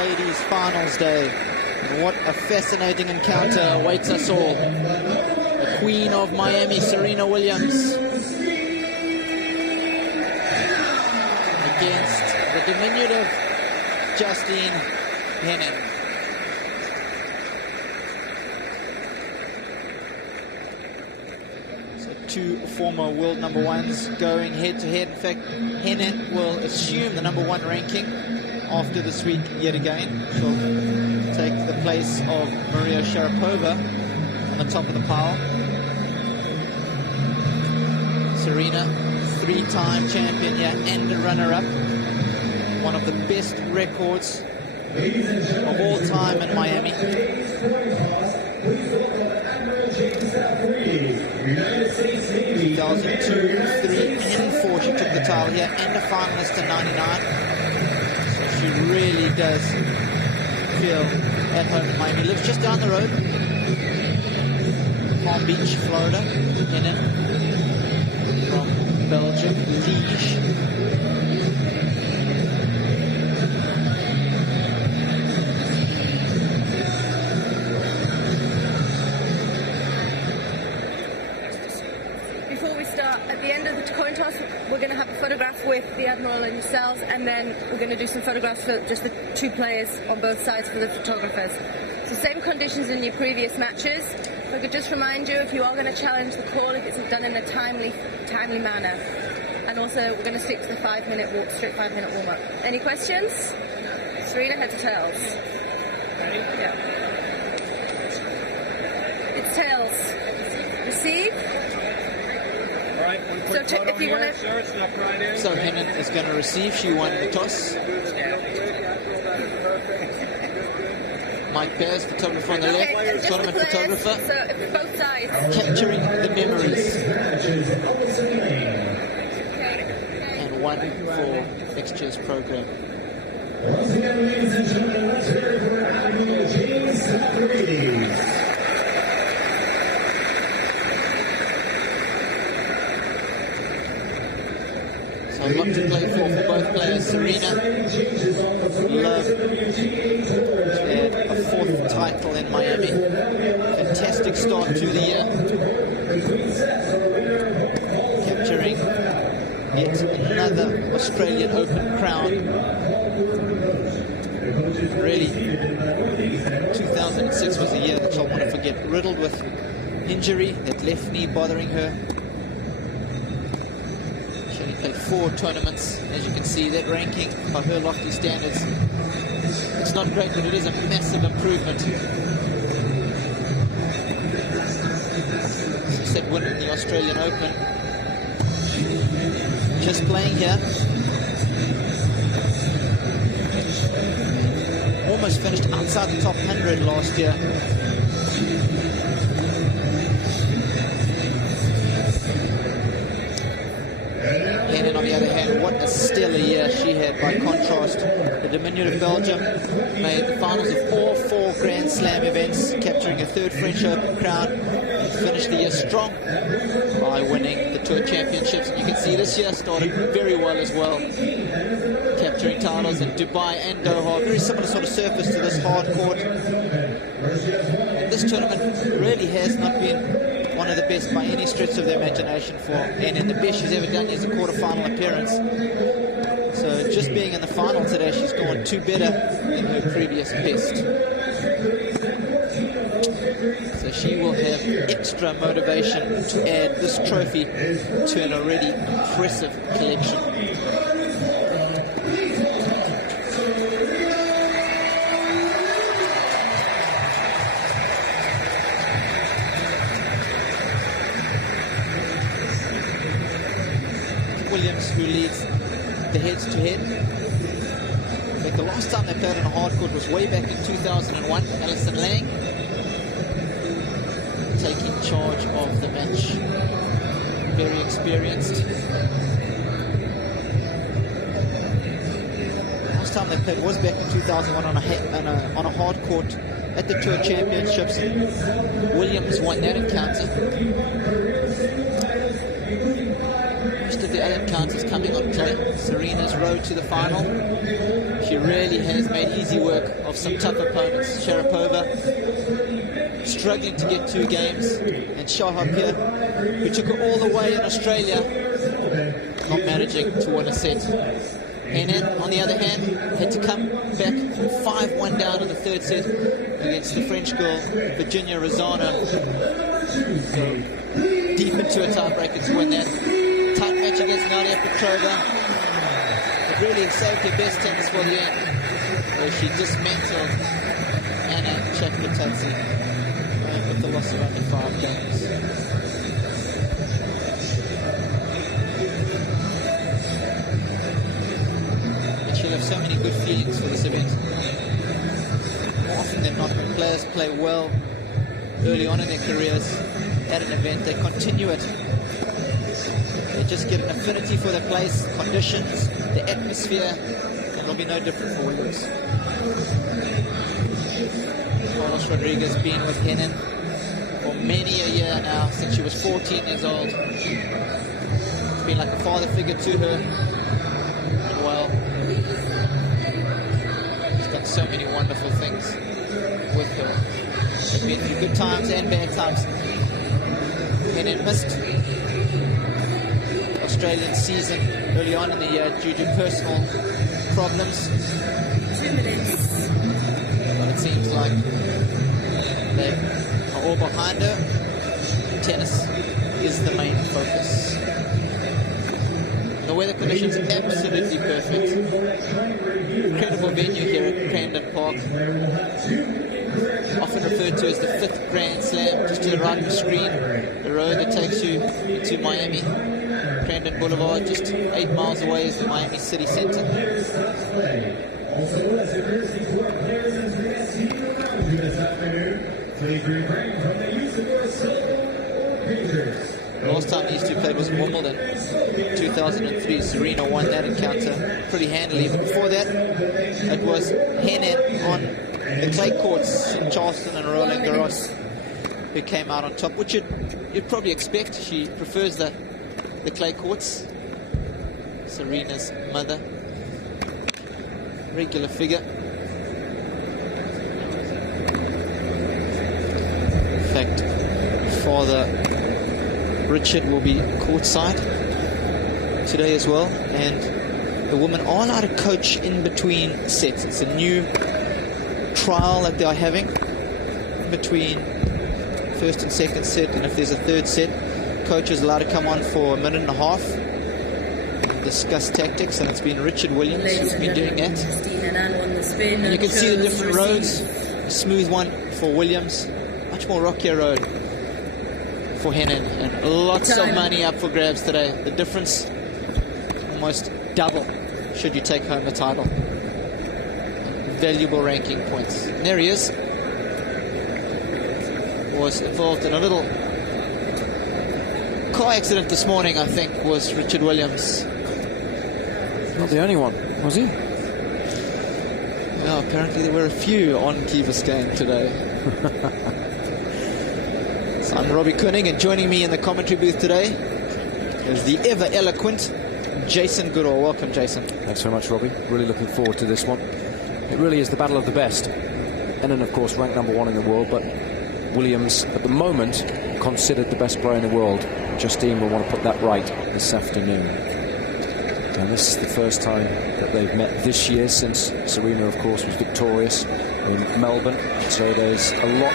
ladies' finals day. And what a fascinating encounter awaits us all. The Queen of Miami, Serena Williams, against the diminutive Justine Henin. Two former world number ones going head-to-head. In fact, Henin will assume the number one ranking after this week yet again. She'll take the place of Maria Sharapova on the top of the pile. Serena, three-time champion here and a runner-up. One of the best records of all time in Miami. 2002, 3, and 4, she took the title here, and a finalist in 99. So she really does feel at home in Miami. Lives just down the road, Palm Beach, Florida. Henin from Belgium, Liège. We're going to have a photograph with the Admiral and yourselves, and then we're going to do some photographs for just the two players on both sides for the photographers. So same conditions in your previous matches. If I could just remind you, if you are going to challenge the call, if it's done in a timely manner. And also, we're going to stick to the 5-minute walk, strict 5-minute warm-up. Any questions? Serena, heads or tails? Ready? Yeah. It's tails. Receive. So if you want to... So Henin is going to receive. She won the toss. Mike Bears, photographer on the left, tournament photographer. So both sides. Capturing the memories. And one for next year's program. Once again, ladies and gentlemen, let's hear it for Admiral James Saffery. A lot to play for both players. Serena loved to add a fourth title in Miami. Fantastic start to the year. Capturing yet another Australian Open crown. Really, 2006 was a year that she'll want to forget. Riddled with injury, that left knee bothering her. Played 4 tournaments. As you can see, that ranking by her lofty standards, it's not great, but it is a massive improvement. As I said, winning the Australian Open, just playing here, almost finished outside the top 100 last year. Henin, on the other hand, what a stellar year she had. By contrast, the diminutive Belgium made the finals of all 4 Grand Slam events, capturing a 3rd French Open crown, and finished the year strong by winning the Tour Championships. And you can see this year started very well as well, capturing titles in Dubai and Doha. Very similar sort of surface to this hard court. And this tournament really has not been one of the best by any stretch of the imagination for Henin. The best she's ever done is a quarter-final appearance. So just being in the final today, she's gone 2 better than her previous best. So she will have extra motivation to add this trophy to an already impressive collection. Williams, who leads the heads-to-head. In fact, the last time they played on a hard court was way back in 2001. Alison Lang taking charge of the match. Very experienced. Last time they played was back in 2001 on a hard court at the Tour Championships. Williams won that encounter. The other encounters coming on play. Serena's road to the final. She really has made easy work of some tough opponents. Sharapova struggling to get 2 games, and Shahapia, who took her all the way in Australia, not managing to win a set. Henin, on the other hand, had to come back 5-1 down in the 3rd set against the French girl, Virginia Rosano. Go deep into a tiebreaker to win that. Tight match against Nadia Petrova. But really saved her best tennis for the end, where she dismantled Anna Chakmatadze with the loss of only 5 games. She'll have so many good feelings for this event. More often than not, when players play well early on in their careers at an event, they continue it. They just get an affinity for the place, conditions, the atmosphere, and it'll be no different for Williams. Carlos Rodriguez been with Henin for many a year now, since she was 14 years old. It's been like a father figure to her. And well, so many wonderful things with her. They've been through good times and bad times. And it missed Australian season early on in the year due to personal problems. 2 minutes. But it seems like they are all behind her. Tennis is the main focus. The weather conditions are absolutely perfect. Incredible venue here at Camden Park. Often referred to as the 5th Grand Slam, just to the right of the screen. The road that takes you to Miami. Camden Boulevard, just 8 miles away, is the Miami City Center. Last time these two played was in Wimbledon, 2003. Serena won that encounter pretty handily, but before that, it was Henin on the clay courts in Charleston and Roland Garros who came out on top, which you'd probably expect. She prefers the clay courts. Serena's mother, regular figure. In fact, father Richard will be courtside today as well, and the women are allowed to coach in between sets. It's a new trial that they are having between 1st and 2nd set, and if there's a 3rd set, coach is allowed to come on for a minute and a half and discuss tactics, and it's been Richard Williams who's been doing that. Justine Henin won the spin. And you can see the different roads. A smooth one for Williams, much more rockier road for Henin, and lots of money up for grabs today. The difference almost double should you take home the title. Valuable ranking points. And there he is. Was involved in a little car accident this morning, I think, was Richard Williams. Not the only one, was he? No, apparently there were a few on Key Biscayne today. So I'm Robbie Koenig, and joining me in the commentary booth today is the ever-eloquent Jason Goodall. Welcome, Jason. Thanks very much, Robbie. Really looking forward to this one. It really is the battle of the best. Henin, of course, ranked #1 in the world, but Williams, at the moment, considered the best player in the world. Justine will want to put that right this afternoon. And this is the first time that they've met this year, since Serena, of course, was victorious in Melbourne. So there's a lot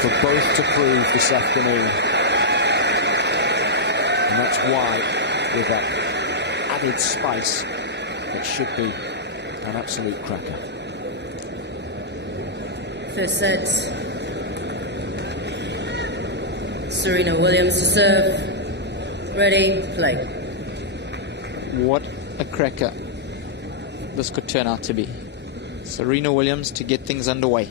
for both to prove this afternoon. And that's why, with that added spice, it should be an absolute cracker. First set. Serena Williams to serve. Ready, play. What a cracker this could turn out to be. Serena Williams to get things underway.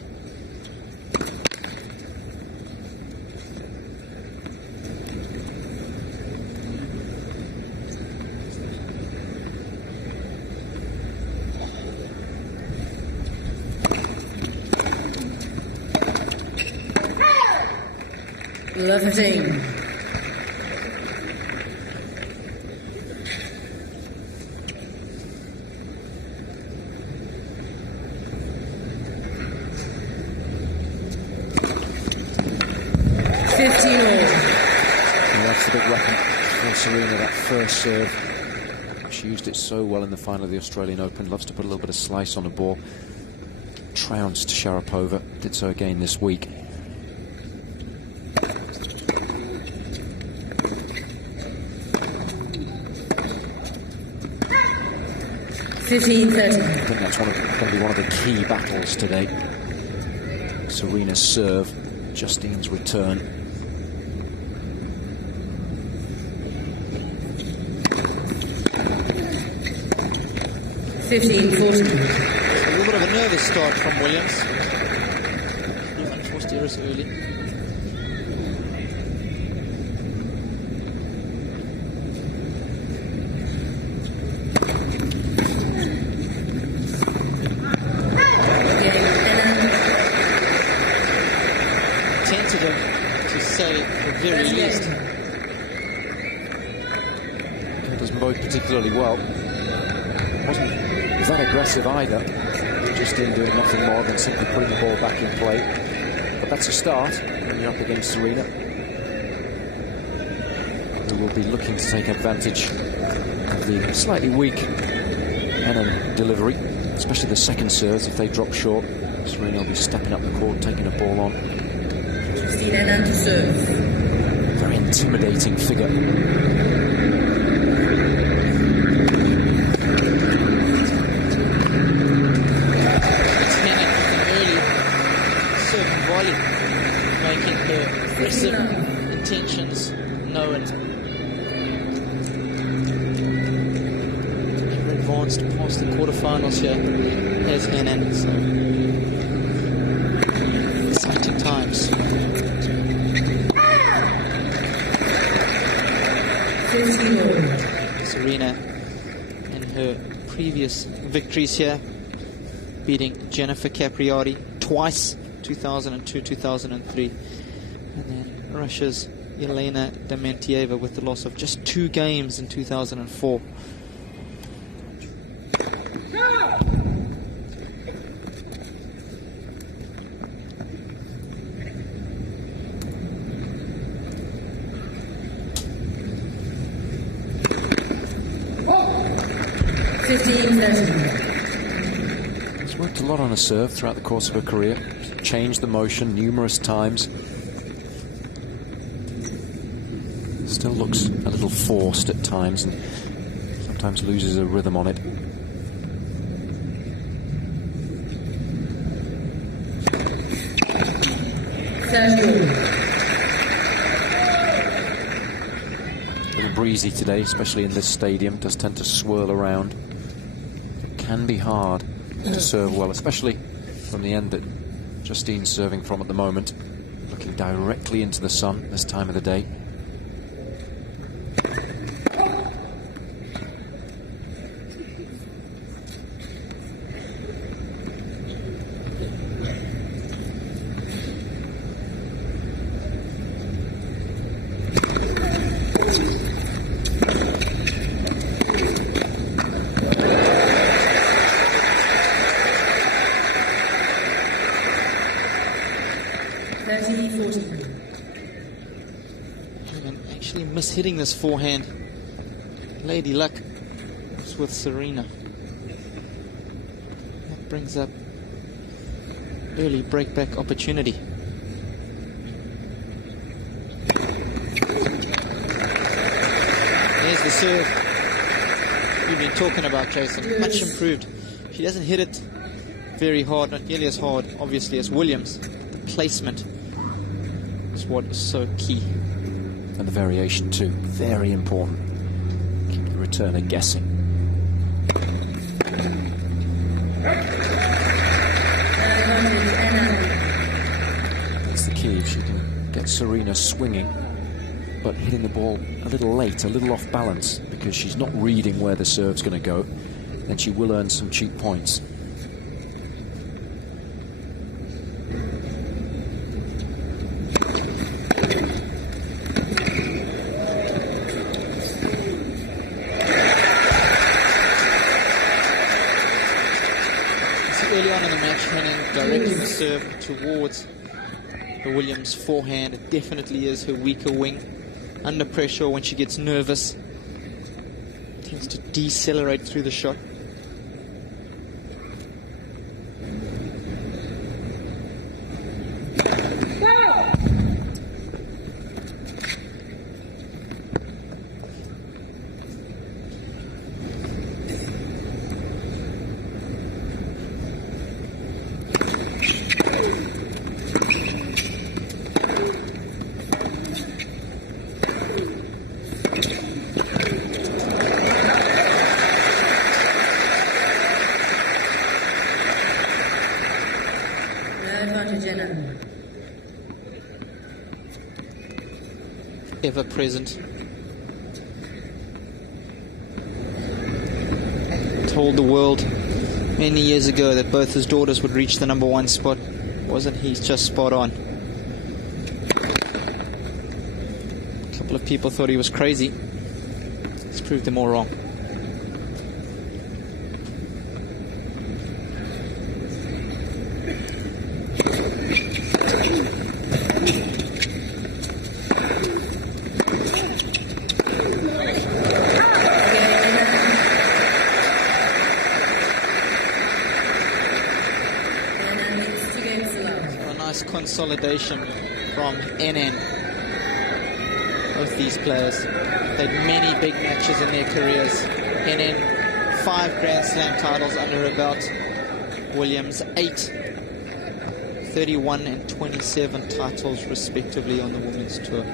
Left-handed. Oh, Serena, that first serve. She used it so well in the final of the Australian Open. Loves to put a little bit of slice on the ball. Trounced Sharapova. Did so again this week. I think that's going to be one of the key battles today. Serena's serve, Justine's return. A little bit of a nervous start from Williams. Unforced errors early. Particularly well. Wasn't that aggressive either. Justine doing nothing more than simply putting the ball back in play. But that's a start when you're up against Serena, who will be looking to take advantage of the slightly weak Henin delivery, especially the second serves. If they drop short, Serena will be stepping up the court, taking the ball on. Justine Henin to serve. Very intimidating figure. Making her aggressive intentions known. Never advanced past the quarterfinals here as Henin, so exciting times. Serena in her previous victories here, beating Jennifer Capriati twice, 2002, 2003, and then Russia's Elena Dementieva with the loss of just 2 games in 2004. She's worked a lot on her serve throughout the course of her career. Changed the motion numerous times. Still looks a little forced at times and sometimes loses a rhythm on it. A little breezy today, especially in this stadium. Does tend to swirl around. It can be hard to serve well, especially from the end that Justine's serving from at the moment, looking directly into the sun this time of the day. Actually mishitting this forehand. Lady luck was with Serena. That brings up early breakback opportunity. There's the serve you've been talking about, Jason. Much improved. She doesn't hit it very hard, not nearly as hard, obviously, as Williams. The placement is what is so key. And the variation too, very important. Keep the returner guessing. That's the key. If she can get Serena swinging, but hitting the ball a little late, a little off balance, because she's not reading where the serve's going to go, then she will earn some cheap points. Early on in the match, Henin directing the serve towards the Williams forehand. It definitely is her weaker wing. under pressure, when she gets nervous, tends to decelerate through the shot. Ever present. Told the world many years ago that both his daughters would reach the #1 spot. Wasn't he just spot on? A couple of people thought he was crazy. He's proved them all wrong. Consolidation from Henin. Both these players played many big matches in their careers. Henin, 5 Grand Slam titles under her belt. Williams, 8. 31 and 27 titles respectively on the women's tour.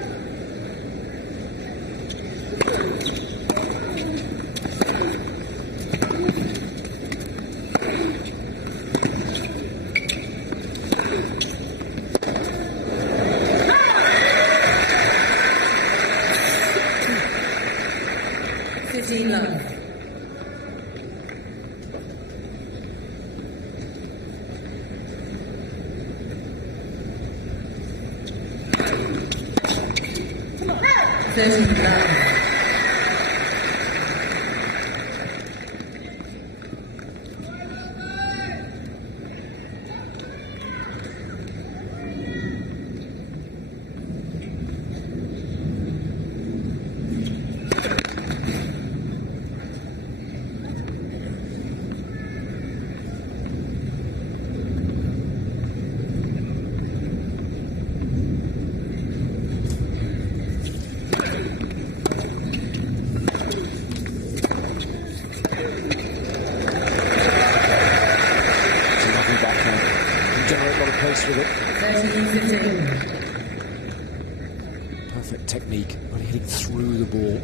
Perfect technique, but hitting through the ball.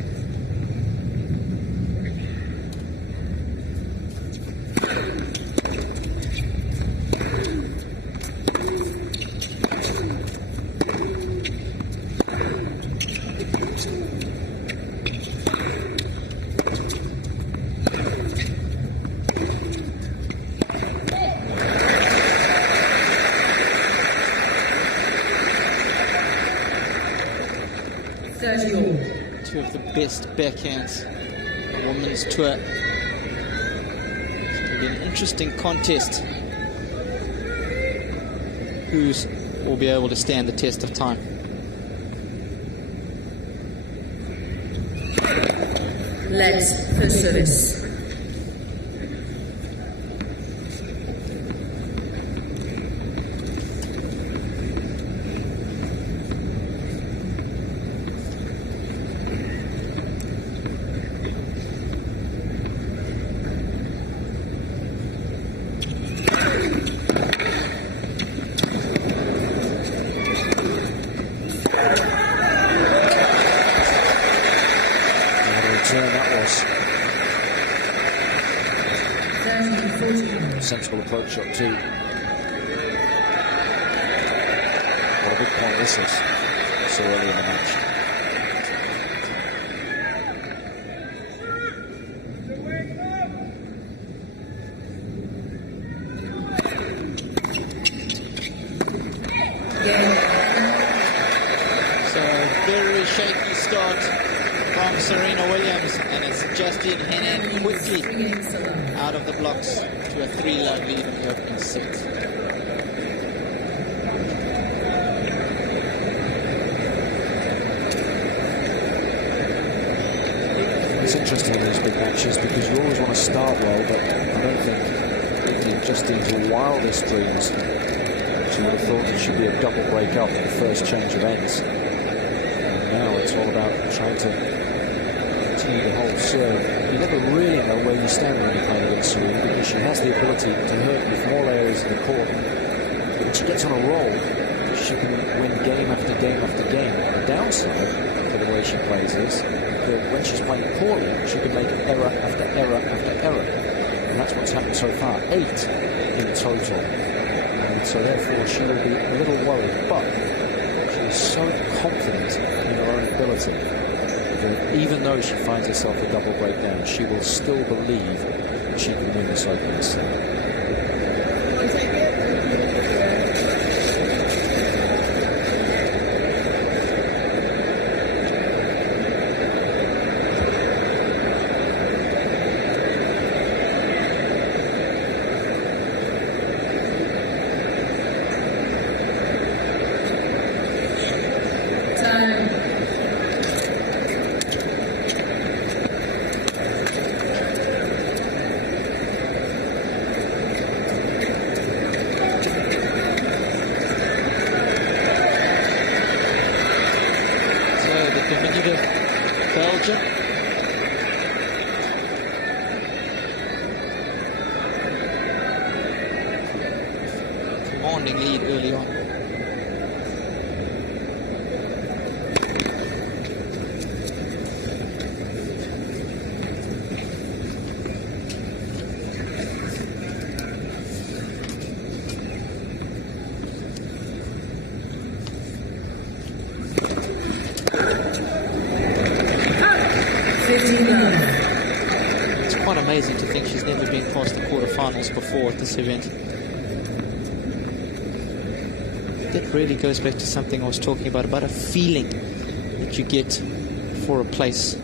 Two of the best backhands on the women's tour. It's going to be an interesting contest. Who's will be able to stand the test of time? Let's pursue this. Sensible approach shot too. What a big point this is. So early in the match. So very shaky start from Serena Williams, and it's Justine Henin quickly out of the blocks to a 3-love lead in the opening set. it's interesting in these big matches because you always want to start well, but I don't think in Justine's wildest dreams she would have thought it should be a double break up in the first change of ends. And now it's all about trying to continue the whole serve. You never really know where you stand when you're playing against Serena because she has the ability to hurt you from all areas of the court. But when she gets on a roll, she can win game after game after game. The downside to the way she plays is that when she's playing poorly, she can make error after error after error. And that's what's happened so far, 8 in total. And so therefore she will be a little worried, but she is so confident in her own ability that even though she finds herself a double breakdown, she will still believe that she can win this opening set. Commanding lead early on. It's quite amazing to think she's never been past the quarterfinals before at this event. That really goes back to something I was talking about a feeling that you get for a place.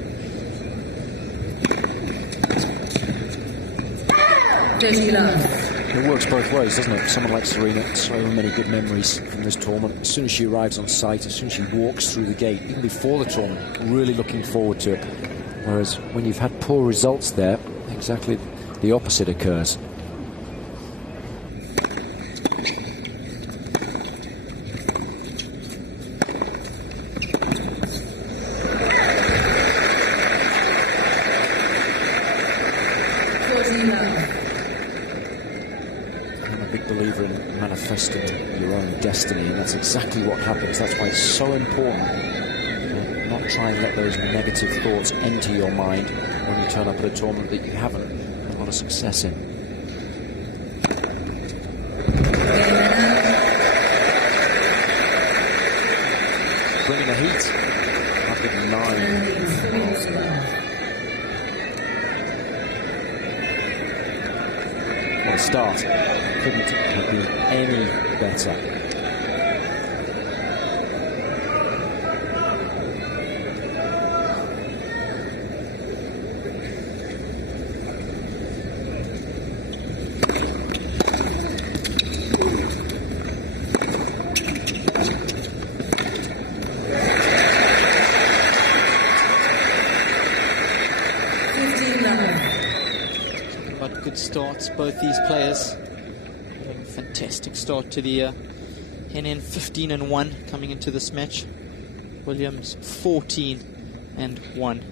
It works both ways, doesn't it? Someone like Serena, so many good memories from this tournament. As soon as she arrives on site, as soon as she walks through the gate, even before the tournament, really looking forward to it. Whereas when you've had poor results there, exactly the opposite occurs. Manifesting your own destiny, and that's exactly what happens. That's why it's so important to not try and let those negative thoughts enter your mind when you turn up at a tournament that you haven't had a lot of success in. Bringing the heat up at 9. What a start. Couldn't have been any better. Talking about good starts, both these players. Fantastic start to the year. Henin 15-1 coming into this match. Williams 14-1.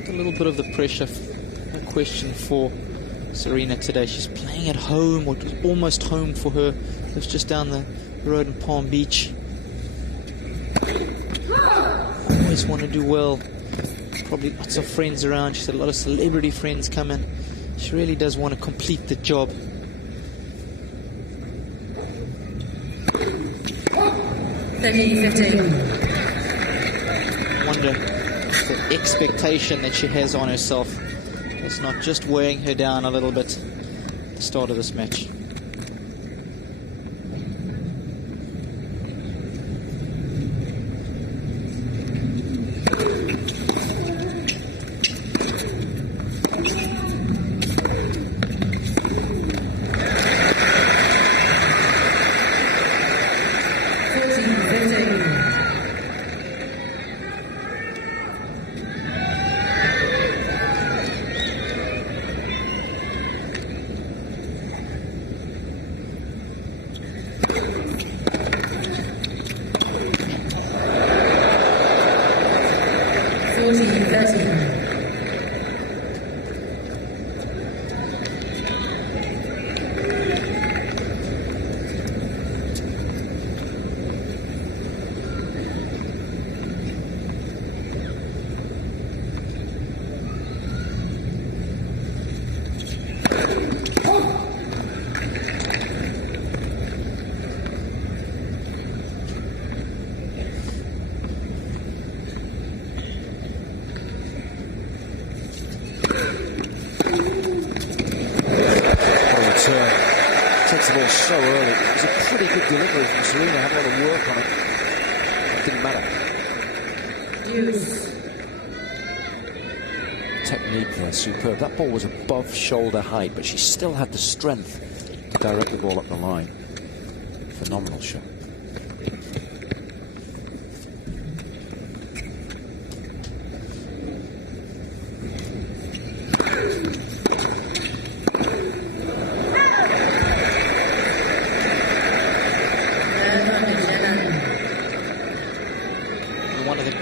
A little bit of the pressure, no question, for Serena today. She's playing at home, or it was almost home for her. It was just down the road in Palm Beach. Always want to do well. Probably lots of friends around. She's had a lot of celebrity friends come in. She really does want to complete the job. Wonder the expectation that she has on herself It's not just weighing her down a little bit at the start of this match. Takes the ball so early. It was a pretty good delivery from Serena. Had a lot of work on it. It didn't matter. Technique there, superb. That ball was above shoulder height, but she still had the strength to direct the ball up the line. Phenomenal shot.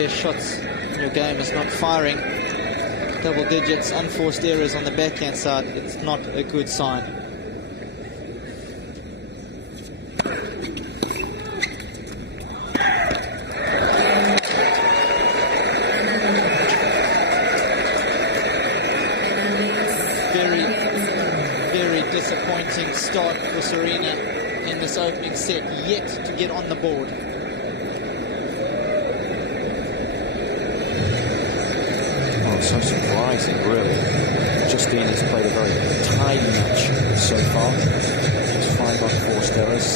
Shots in your game is not firing. Double digits, unforced errors on the backhand side. It's not a good sign. Very disappointing start for Serena in this opening set, yet to get on the board. So surprising, really. Justine has played a very tidy match so far. Just 5 unforced errors.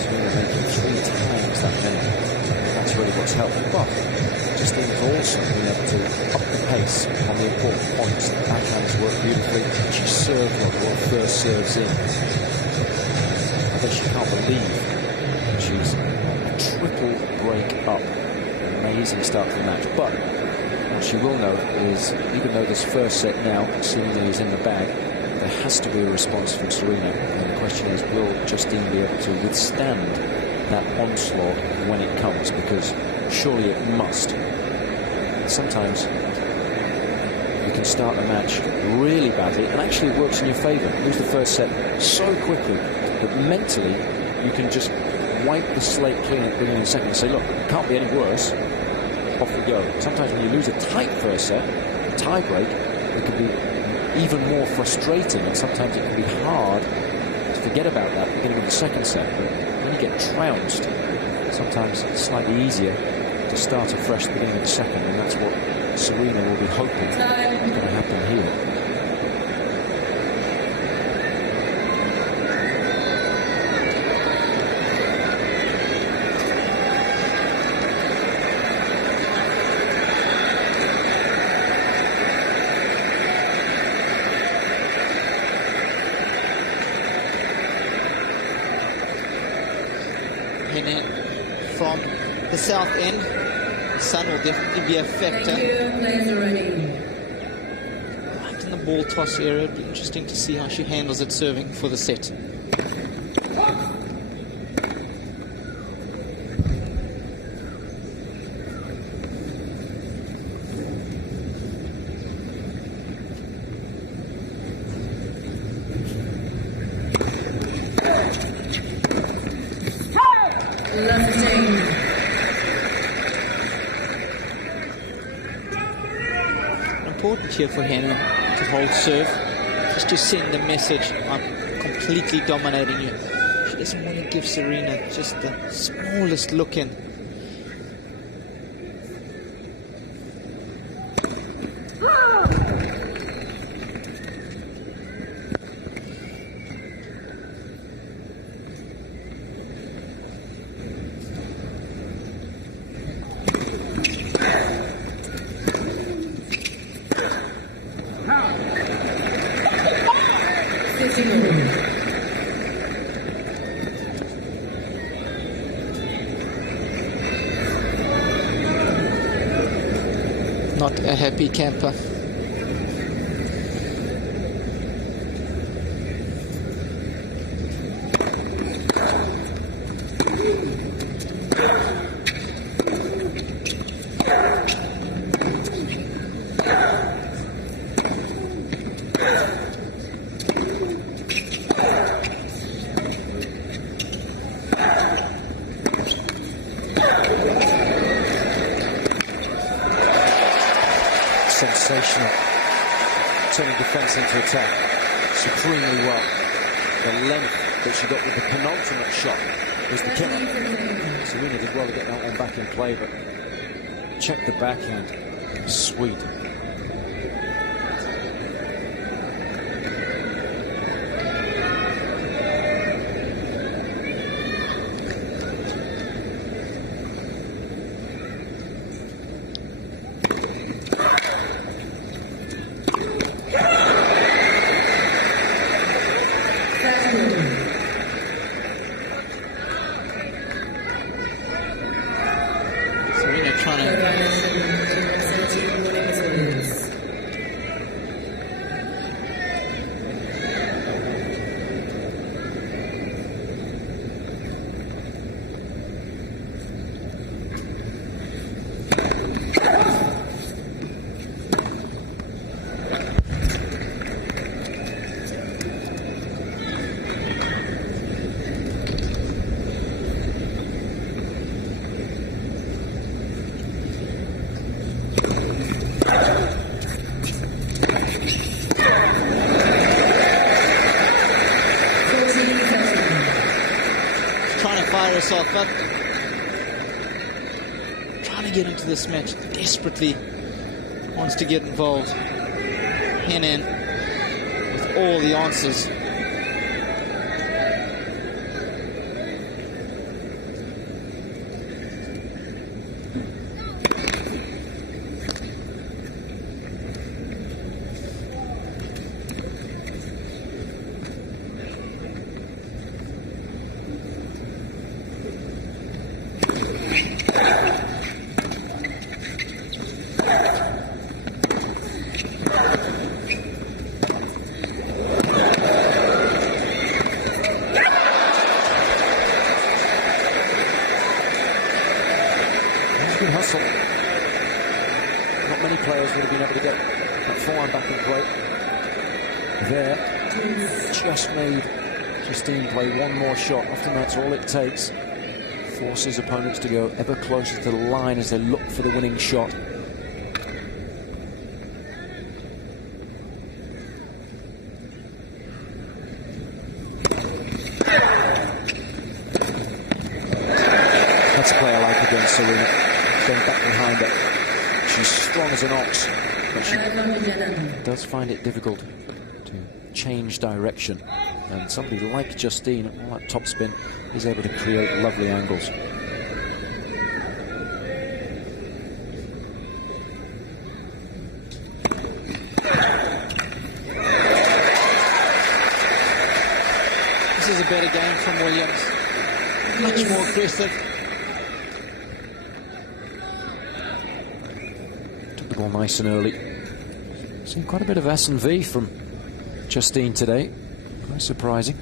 Serena making 3 times that many. That's really what's helped. But Justine has also been able to up the pace on the important points. The backhands work beautifully. She served well, the first serves in. I think she can't believe she's a triple break up. Amazing start to the match, but what she will know is, even though this first set now seemingly is in the bag, there has to be a response from Serena, and the question is, will Justine be able to withstand that onslaught when it comes, because surely it must. Sometimes you can start the match really badly, and actually it works in your favour. Lose the first set so quickly that mentally you can just wipe the slate clean at the beginning of the second and say, look, it can't be any worse. Off we go. Sometimes when you lose a tight first set, a tie break, it can be even more frustrating, and sometimes it can be hard to forget about that at the beginning of the second set. But when you get trounced, sometimes it's slightly easier to start afresh at the beginning of the second, and that's what Serena will be hoping is going to happen here. Henin from the south end. The sun will definitely be a factor. Right in the ball toss area. It'll be interesting to see how she handles it serving for the set. Important here for Henin to hold serve, just to send the message, I'm completely dominating you. She doesn't want to give Serena just the smallest look in. Not a happy camper. Sensational. Turning defence into attack supremely well. The length that she got with the penultimate shot was the killer. Serena did well to get that one back in play, but check the backhand. Sweet. Serena trying to fire herself up, trying to get into this match, desperately wants to get involved. Henin with all the answers. Good hustle. Not many players would have been able to get that forehand back in play. There, just made Justine play one more shot. Often that's all it takes. Forces opponents to go ever closer to the line as they look for the winning shot. That's a play I like against Serena. Going back behind her. She's strong as an ox, but she does find it difficult to change direction. And somebody like Justine, all that topspin, is able to create lovely angles. This is a better game from Williams. Much more aggressive. Ball nice and early. Seen quite a bit of S&V from Justine today. Very surprising.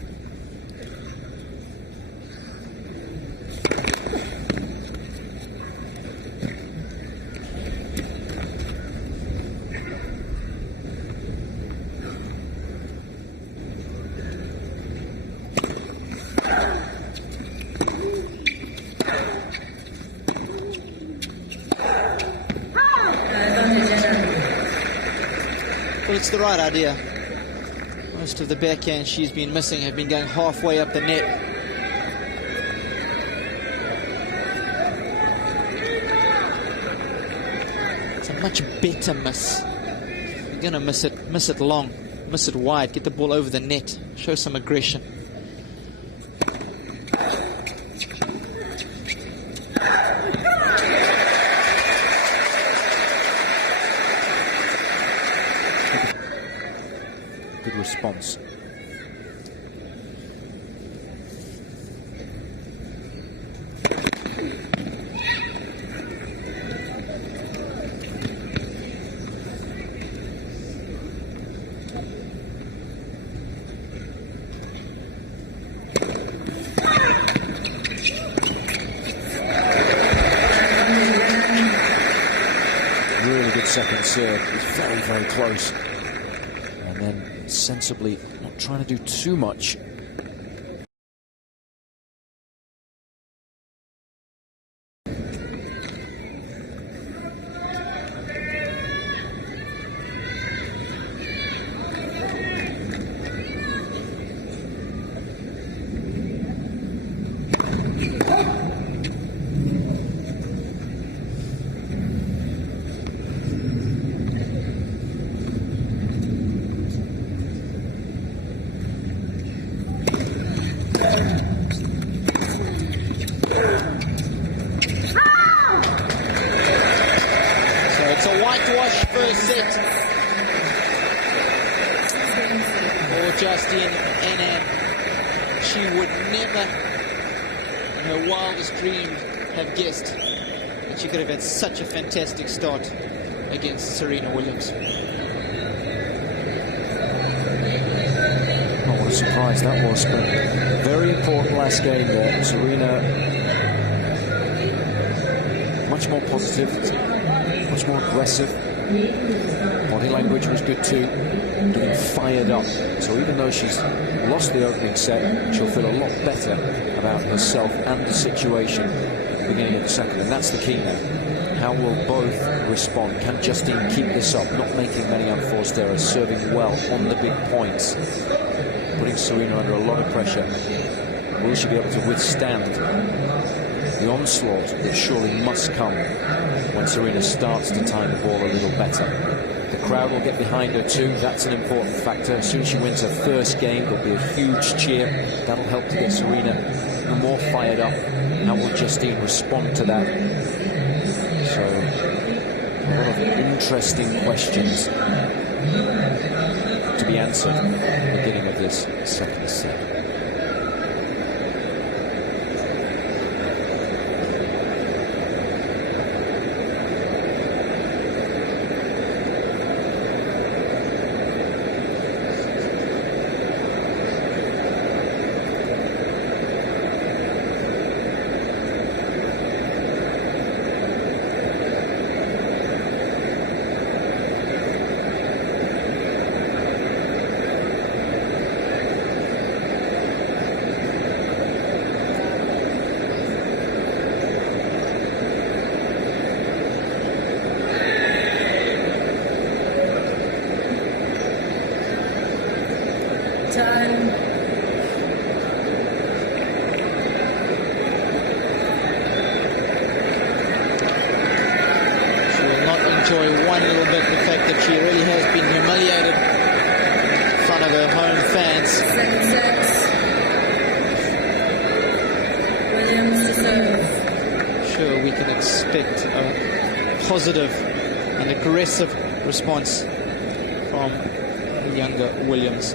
Well, it's the right idea. Most of the backhand she's been missing have been going halfway up the net. It's a much better miss. You're going to miss it long, miss it wide, get the ball over the net, show some aggression. Good response. second serve. It was very, very close. And then sensibly not trying to do too much. Justine Henin. She would never, in her wildest dreams, have guessed that she could have had such a fantastic start against Serena Williams. Oh, what a surprise that was, but very important last game there. Serena, much more positive, much more aggressive. Body language was good too, getting fired up. So even though she's lost the opening set, she'll feel a lot better about herself and the situation at the beginning of the second. And that's the key now. How will both respond? Can Justine keep this up, not making many unforced errors, serving well on the big points, putting Serena under a lot of pressure? Will she be able to withstand the onslaught that surely must come when Serena starts to time the ball a little better? The crowd will get behind her too. That's an important factor. As soon as she wins her first game, there'll be a huge cheer. That'll help to get Serena even more fired up. How will Justine respond to that? So, a lot of interesting questions to be answered at the beginning of this second set. One little bit the fact that she really has been humiliated in front of her home fans. Sure, we can expect a positive and aggressive response from the younger Williams.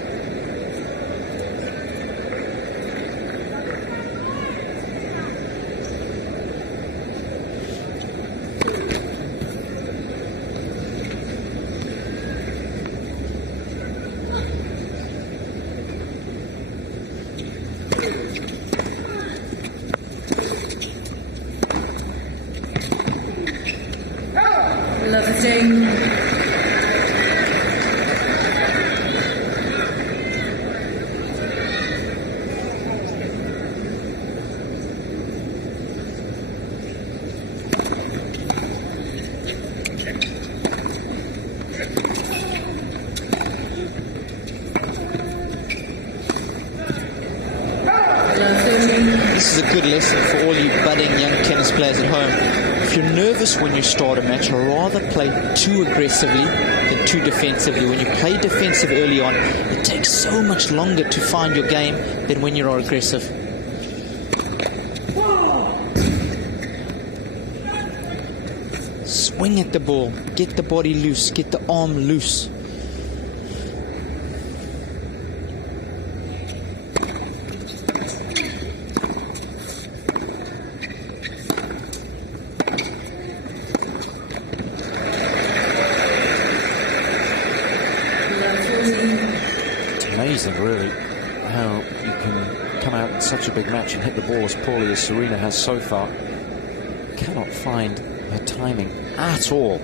This is a good lesson for all you budding young tennis players at home. If you're nervous when you start a match, rather play too aggressively than too defensively. When you play defensive early on, it takes so much longer to find your game than when you are aggressive. Swing at the ball, get the body loose, get the arm loose. Amazing, really, how you can come out in such a big match and hit the ball as poorly as Serena has so far. Cannot find her timing at all.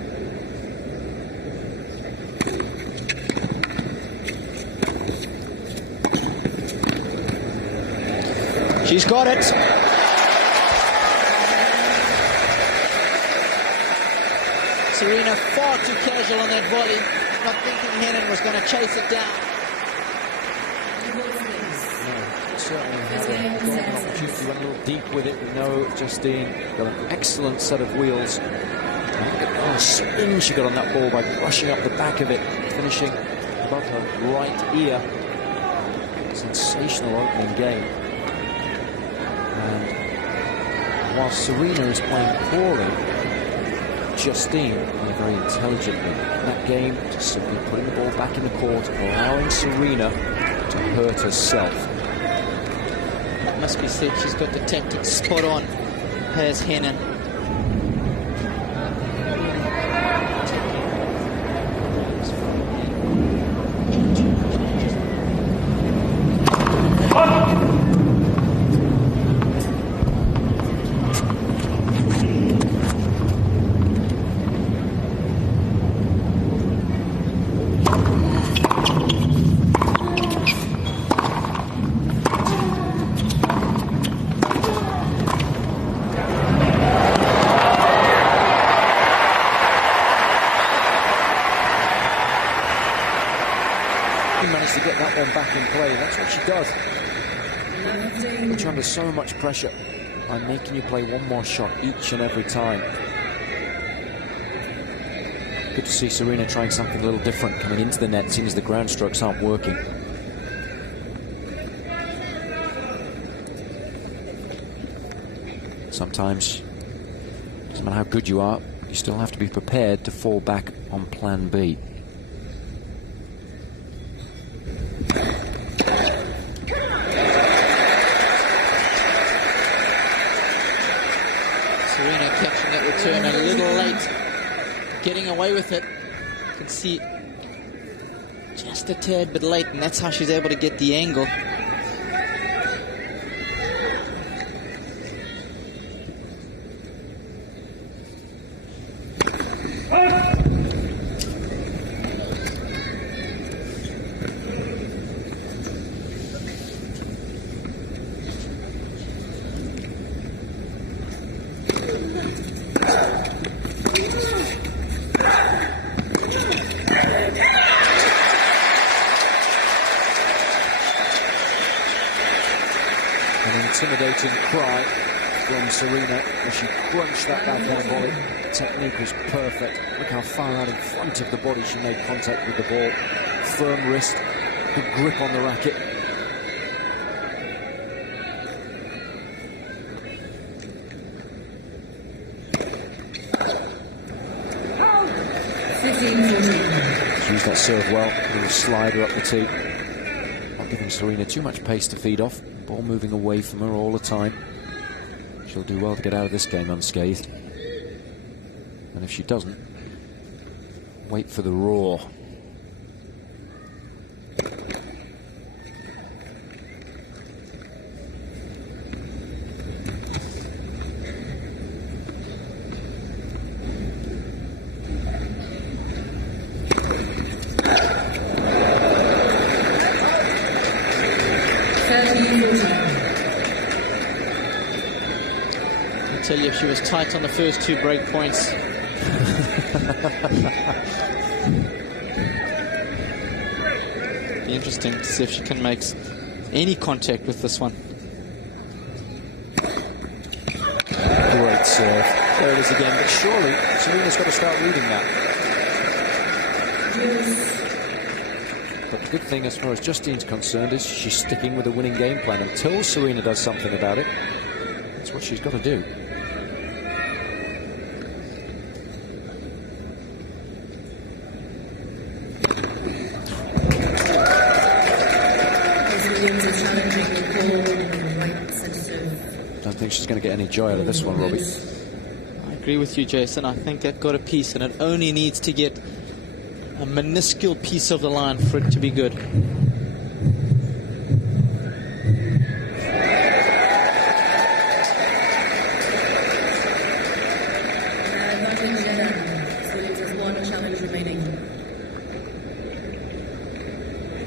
She's got it. Serena far too casual on that volley, not thinking Henin was going to chase it down. Certainly had an opportunity, went a little deep with it. We know Justine got an excellent set of wheels. Oh, spin she got on that ball by brushing up the back of it, finishing above her right ear. Sensational opening game. And while Serena is playing poorly, Justine playing very intelligently in that game, just simply putting the ball back in the court, allowing Serena to hurt herself. Must be said, she's got the tactics spot on, has Henin. Managed to get that one back in play. That's what she does. Put you under so much pressure by making you play one more shot each and every time. Good to see Serena trying something a little different coming into the net, seeing as the ground strokes aren't working. Sometimes, doesn't matter how good you are, you still have to be prepared to fall back on plan B. Serena catching that return a little late, getting away with it. You can see just a tad bit late, and that's how she's able to get the angle. An intimidating cry from Serena as she crunched that backhand volley. The technique was perfect. Look how far out in front of the body she made contact with the ball. Firm wrist, good grip on the racket. She used that serve well, a little slider up the tee. Not giving Serena too much pace to feed off. Ball moving away from her all the time. She'll do well to get out of this game unscathed. And if she doesn't, wait for the roar. I tell you, if she was tight on the first two break points. Be interesting to see if she can make any contact with this one. Great serve. There it is again, but surely Serena's got to start reading that. But the good thing as far as Justine's concerned is she's sticking with a winning game plan until Serena does something about it. That's what she's got to do. Don't think she's going to get any joy out of this one, Robbie. I agree with you, Jason. I think that got a piece, and it only needs to get a minuscule piece of the line for it to be good.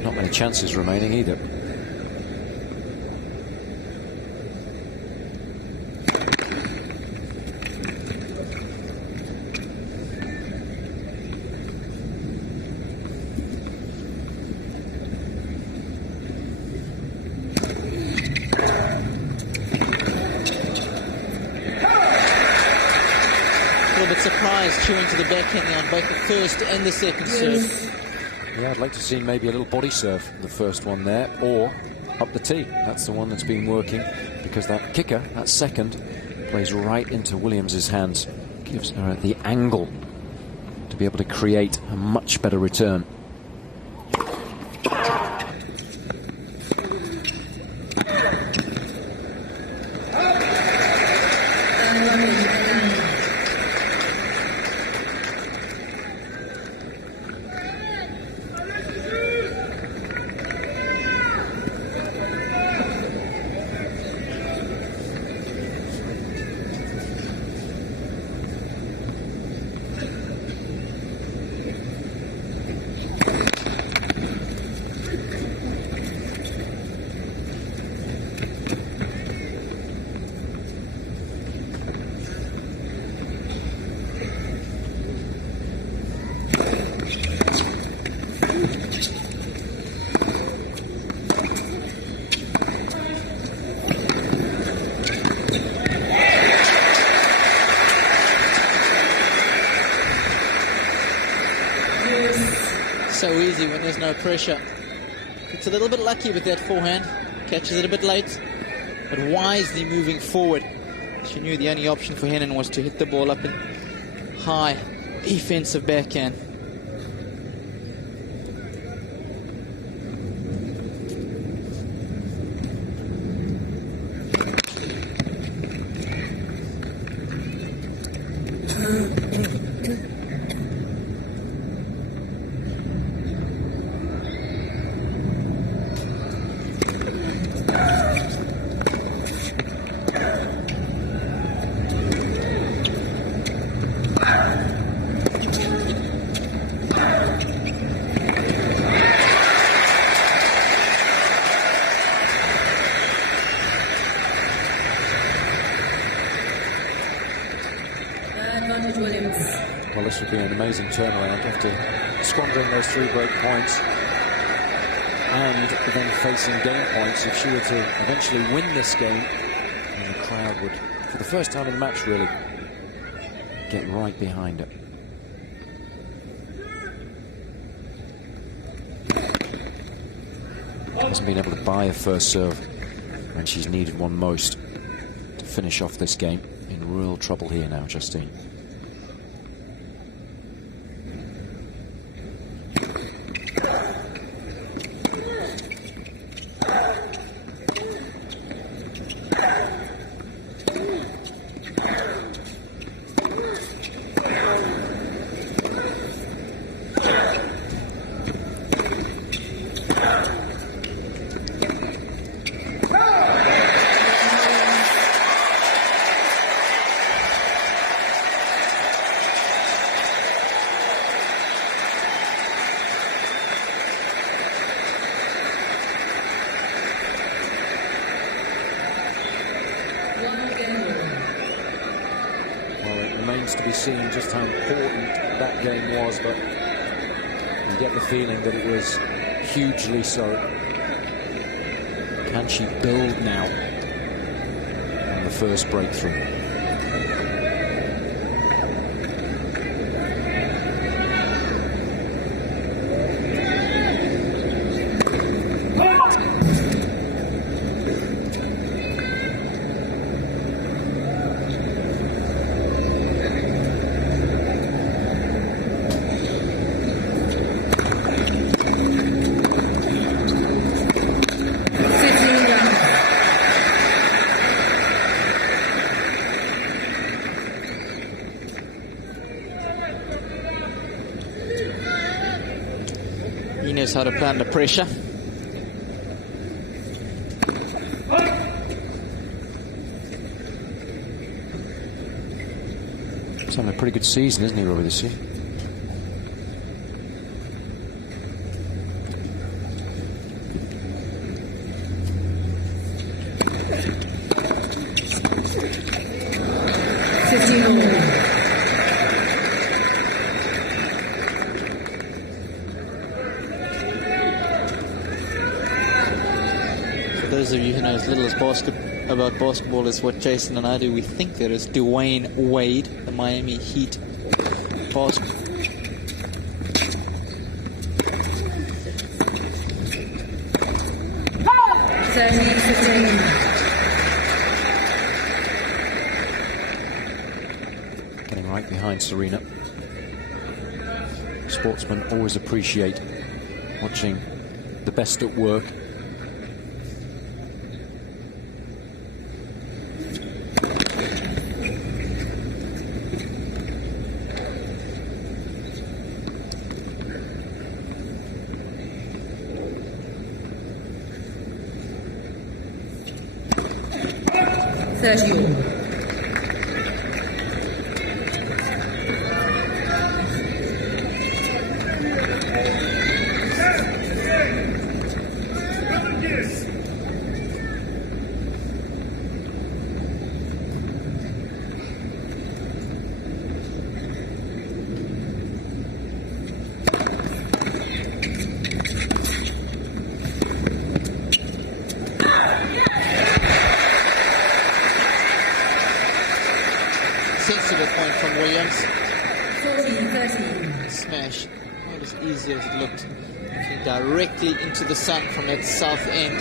Not many chances remaining either. little bit surprised, chewing to the backhand on both the first and the second serve. Yeah, I'd like to see maybe a little body serve, the first one there, or up the tee. That's the one that's been working, because that kicker, that second, plays right into Williams' hands. Gives her the angle to be able to create a much better return. So easy when there's no pressure. It's a little bit lucky with that forehand. Catches it a bit late, but wisely moving forward. She knew the only option for Henin was to hit the ball up in high defensive backhand. Well, this would be an amazing turnaround after squandering those 3 break points and then facing game points. If she were to eventually win this game, then the crowd would, for the first time in the match really, get right behind it. Hasn't been able to buy a first serve when she's needed one most to finish off this game. In real trouble here now, Justine. To be seen just how important that game was, but you get the feeling that it was hugely so. Can she build now on the first breakthrough? He knows how to play under pressure. He's having a pretty good season, isn't he, Robbie, this year? For those of you who know as little as basketball, about basketball is what Jason and I do. We think there is Dwayne Wade, the Miami Heat basketball. Getting right behind Serena. Sportsmen always appreciate watching the best at work. Sensible point from Williams. Smash. Not as easy as it looked. Looking directly into the sun from that south end.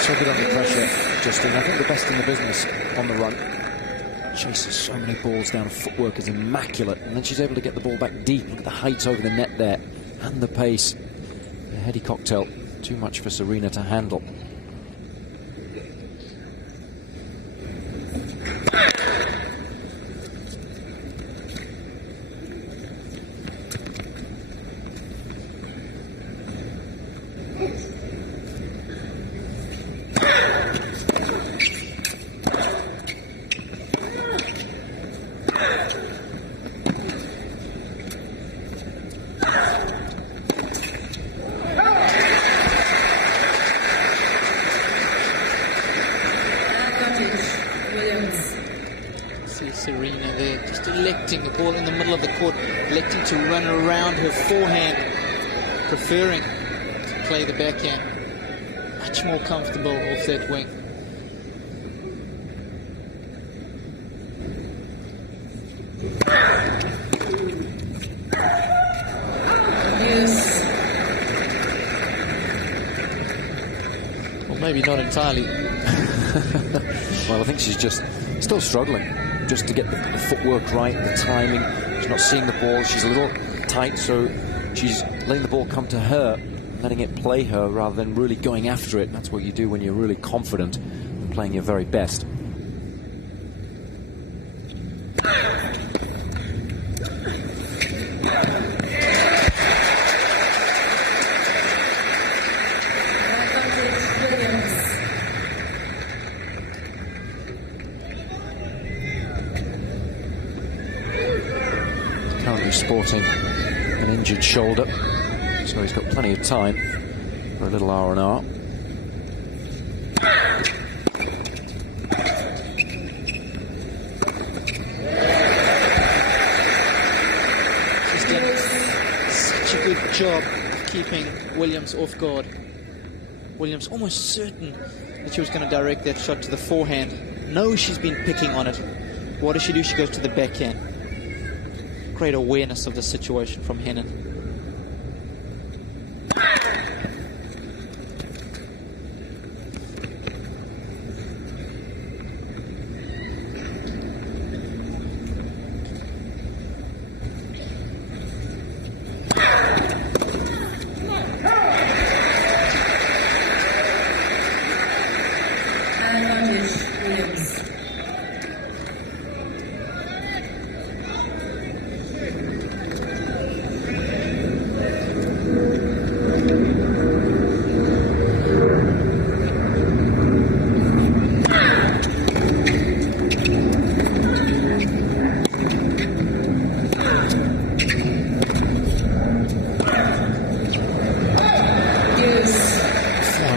So good under pressure, Justine. I think the best in the business on the run. Chases so many balls down. Footwork is immaculate, and then she's able to get the ball back deep. Look at the height over the net there, and the pace. A heady cocktail, too much for Serena to handle. See Serena there, just electing the ball in the middle of the court, electing to run around her forehand, preferring to play the backhand. Much more comfortable off that wing. Well, maybe not entirely. Well, I think she's just still struggling just to get the footwork right, the timing. She's not seeing the ball. She's a little tight, so she's letting the ball come to her, letting it play her rather than really going after it. That's what you do when you're really confident and playing your very best. Currently sporting an injured shoulder, so he's got plenty of time for a little R&R. She's done such a good job of keeping Williams off guard. Williams almost certain that she was going to direct that shot to the forehand. No, she's been picking on it. What does she do? She goes to the backhand. Great awareness of the situation from Henin.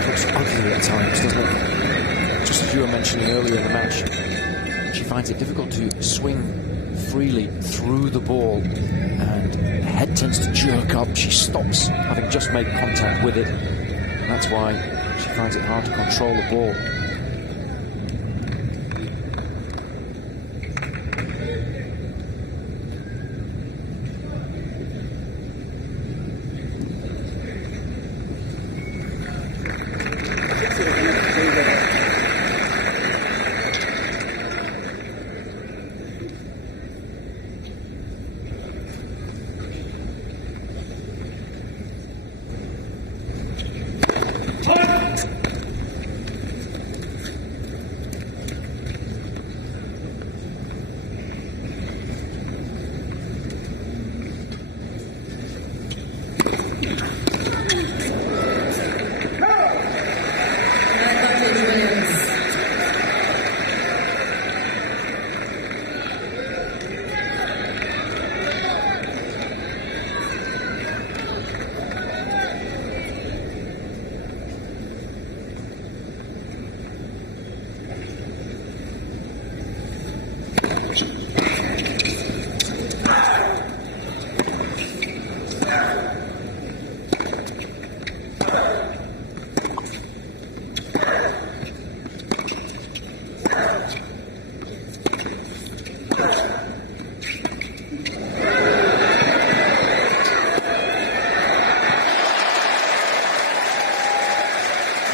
Looks ugly at times, doesn't it? Just as you were mentioning earlier in the match, finds it difficult to swing freely through the ball, and the head tends to jerk up. She stops having just made contact with it, and that's why she finds it hard to control the ball.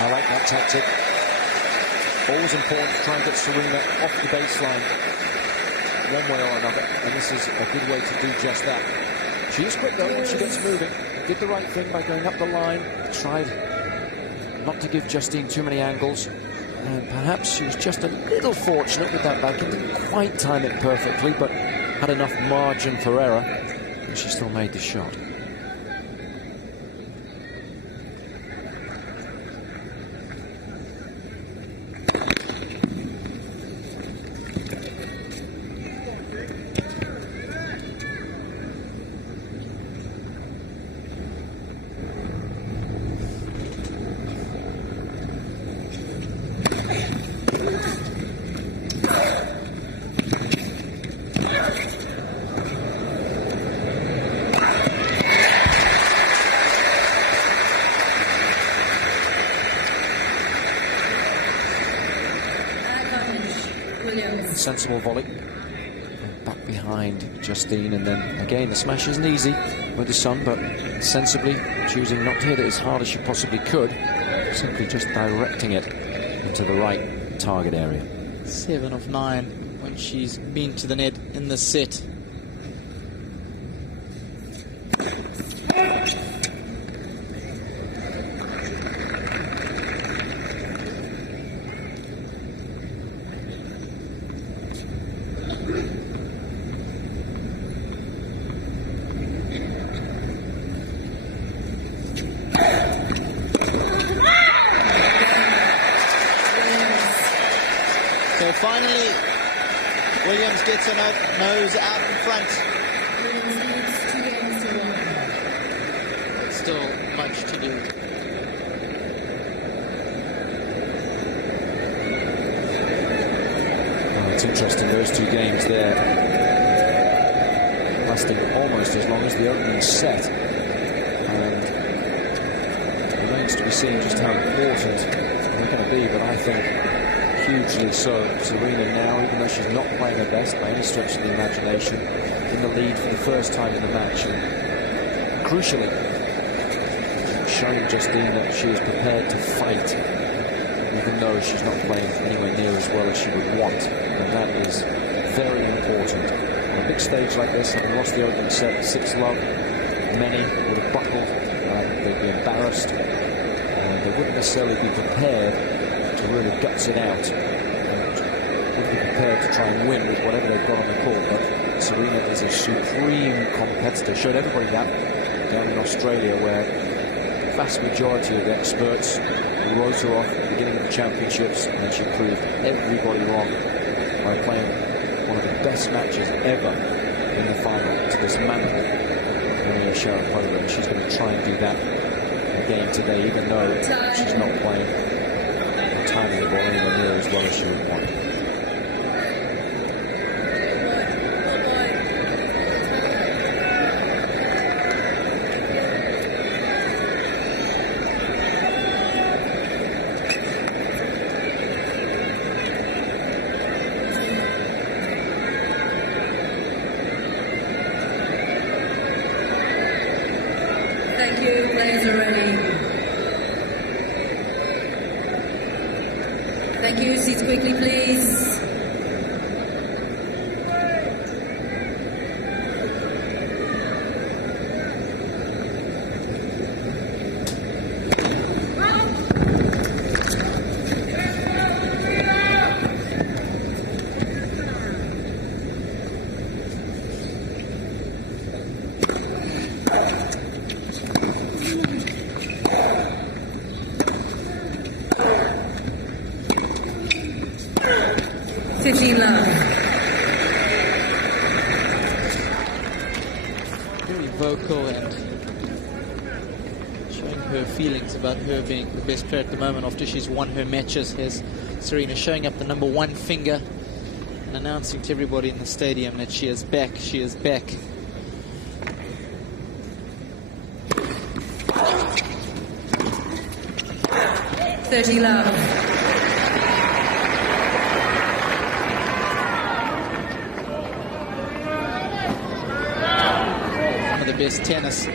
I like that tactic. Always important to try and get Serena off the baseline one way or another, and this is a good way to do just that. She is quick though when she gets moving. Did the right thing by going up the line, tried not to give Justine too many angles, and perhaps she was just a little fortunate with that backhand. Didn't quite time it perfectly, but had enough margin for error, and she still made the shot. Sensible volley, back behind Justine, and then again the smash isn't easy with the sun, but sensibly choosing not to hit it as hard as she possibly could, simply just directing it into the right target area. 7 of 9 when she's been to the net in the set. So finally, Williams gets a nose out in front. Still much to do. Oh, it's interesting, those two games there lasting almost as long as the opening set, and it remains to be seen just how important they're going to be, but I think hugely so. Serena now, even though she's not playing her best by any stretch of the imagination, in the lead for the first time in the match, and crucially showing Justine that she is prepared to fight, even though she's not playing anywhere near as well as she would want, and that is very important. On a big stage like this, having lost the opening set 6-love, many would have buckled, they'd be embarrassed, and they wouldn't necessarily be prepared to really guts it out, and would be prepared to try and win with whatever they've got on the court. But Serena is a supreme competitor. Showed everybody that down in Australia, where the vast majority of the experts wrote her off at the beginning of the championships, and she proved everybody wrong by playing one of the best matches ever in the final to dismantle Maria Sharapova, and she's going to try and do that again today, even though she's not playing timing the ball anywhere near as well as she would want. Thank you. Players are ready. Thank you. Seats quickly, please. Very vocal and showing her feelings about her being the best player at the moment after she's won her matches. Here's Serena showing up the number 1 finger and announcing to everybody in the stadium that she is back, she is back. $30. Best tennis,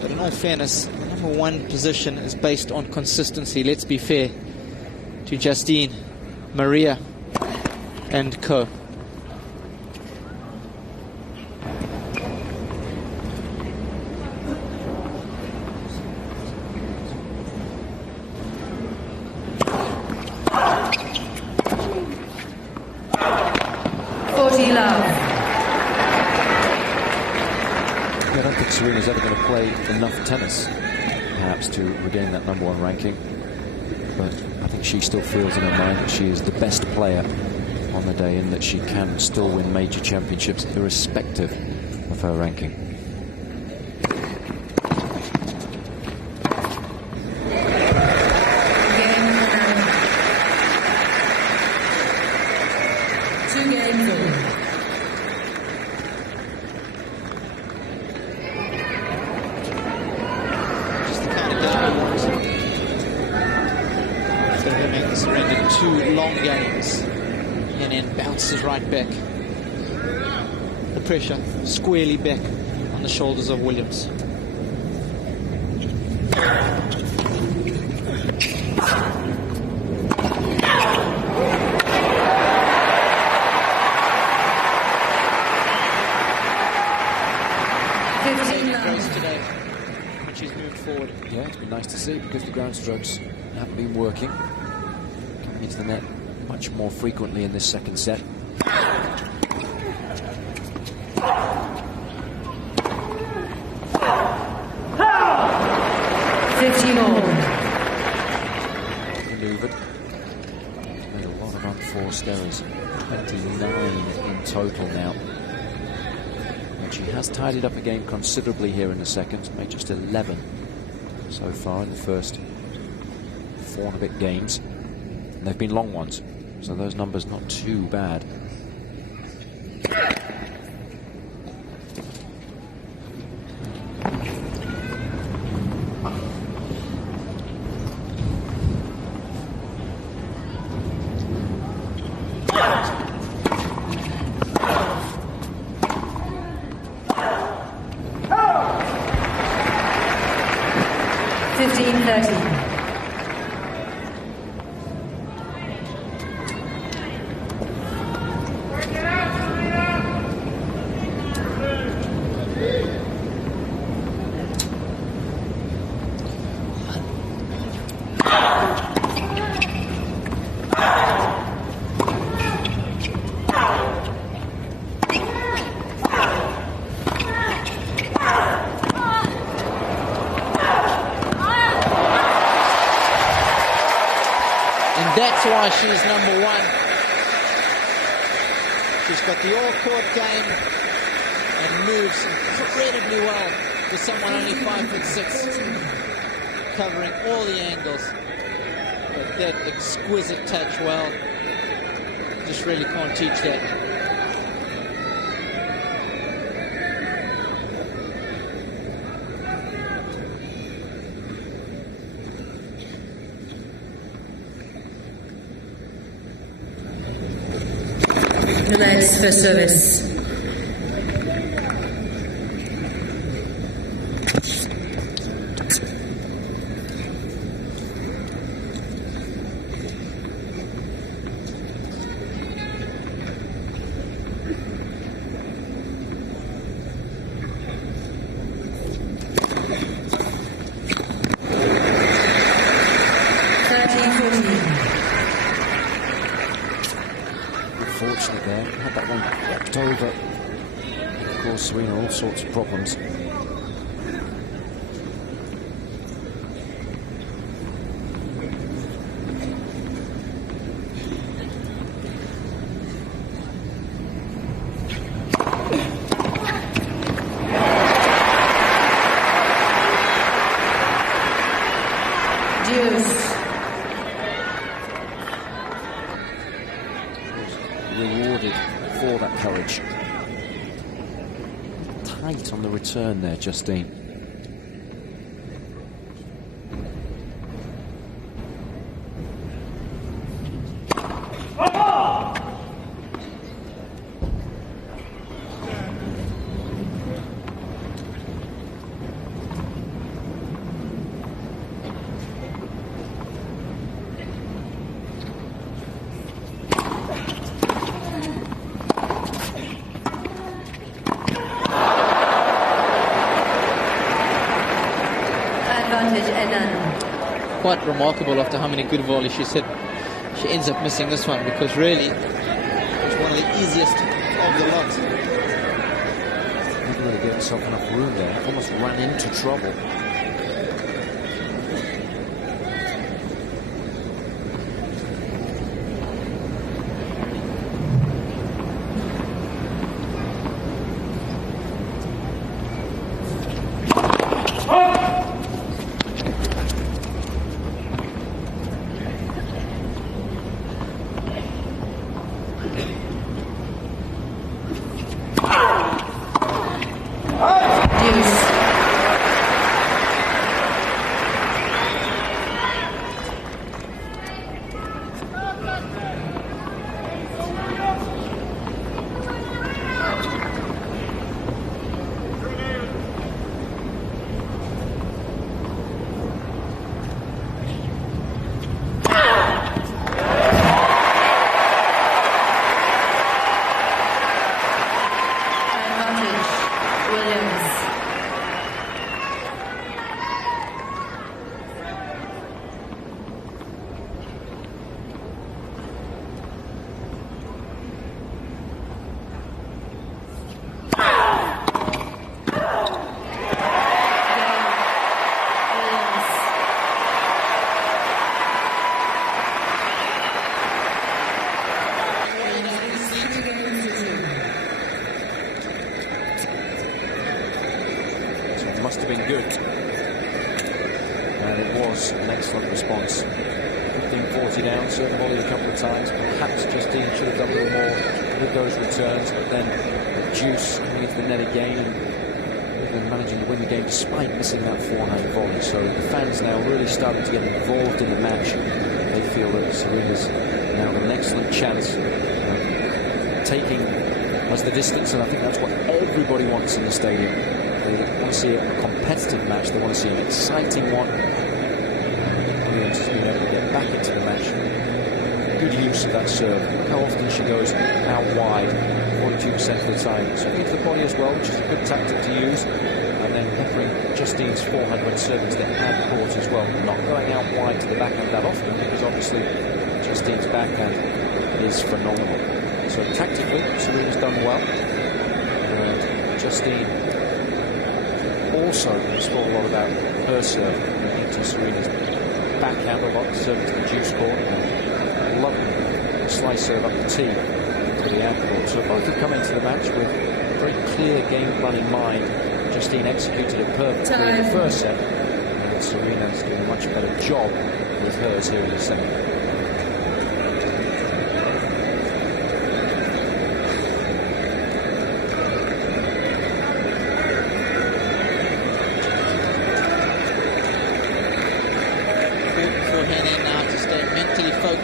but in all fairness, the number 1 position is based on consistency. Let's be fair to Justine, Maria and co. Serena's ever going to play enough tennis, perhaps, to regain that number 1 ranking. But I think she still feels in her mind that she is the best player on the day and that she can still win major championships irrespective of her ranking. Two games over. Surrendered 2 long games and then bounces right back. The pressure squarely back on the shoulders of Williams. Today, when she's moved forward. Yeah, it's been nice to see because the ground strokes haven't been working. Into the net much more frequently in this second set. 15 all. Maneuvered. Made a lot of unforced errors. 29 in total now. And she has tidied up the game considerably here in the second. Made just 11 so far in the first 4 and a bit games. And they've been long ones, so those numbers not too bad. That's why she's number 1. She's got the all-court game and moves incredibly well for someone only 5'6", covering all the angles. But that exquisite touch, well, just really can't teach that. Relax for service. just over. Of course, Serena, all sorts of problems. Rewarded for that courage. Tight on the return there, Justine. Quite remarkable after how many good volleys she said. She ends up missing this one because really it's one of the easiest of the lot. Didn't really give herself enough room there. Almost ran into trouble. Must have been good, and it was an excellent response. 15-40 down, certainly volleyed a couple of times. Perhaps Justine should have done a little more with those returns, but then Juice coming into the net again and managing to win the game despite missing that forehand volley. So the fans now really starting to get involved in the match. They feel that Serena's now got an excellent chance of taking us the distance, and I think that's what everybody wants in the stadium. They want to see a competitive match. They want to see an exciting one. Williams has been able to get back into the match. Good use of that serve. How often she goes out wide, 42% of the time. So into the body as well, which is a good tactic to use. And then peppering Justine's forehand when serving to the hand court as well. Not going out wide to the backhand that often, because obviously Justine's backhand is phenomenal. So tactically, Serena's done well. And Justine also spoke a lot about her serve, into Serena's backhand a lot, serving to the juice court, and lovely slice serve up the tee to the ankle. So both have come into the match with a very clear game plan in mind. Justine executed it perfectly in the first set, and Serena's doing a much better job with hers here in the second.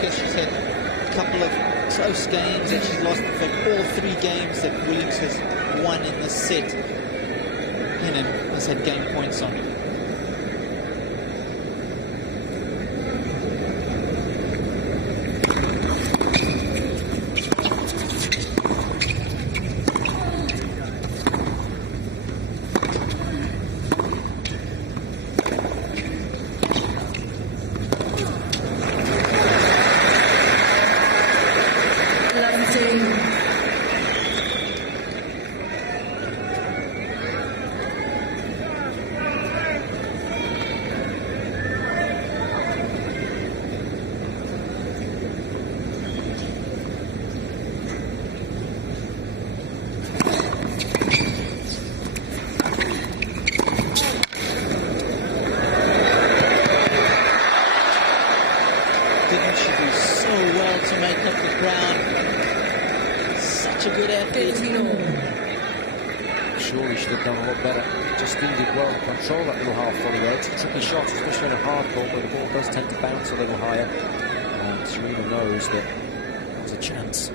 She's had a couple of close games that she's lost. In fact, all 3 games that Williams has won in this set, Henin has had game points on. surely should have done a lot better. Justine did well to control that little half volley there. It's a tricky shot, especially in a hard court where the ball does tend to bounce a little higher. And Serena knows that there's a chance.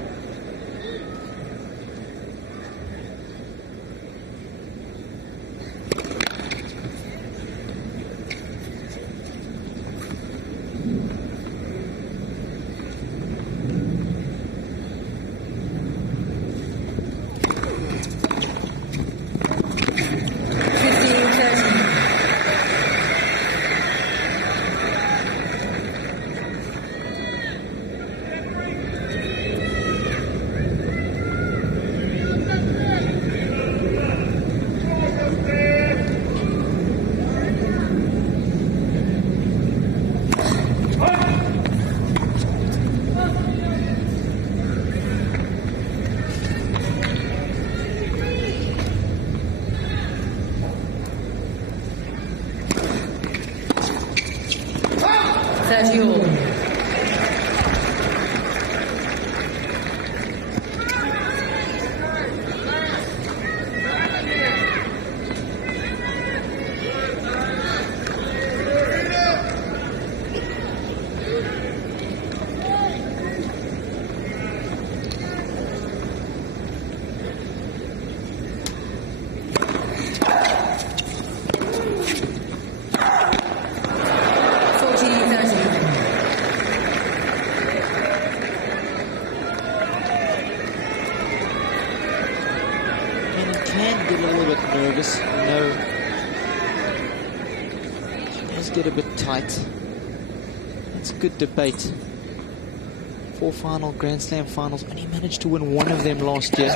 Can get a little bit nervous. No, she does get a bit tight. It's a good debate. 4 final Grand Slam finals. Only managed to win 1 of them last year.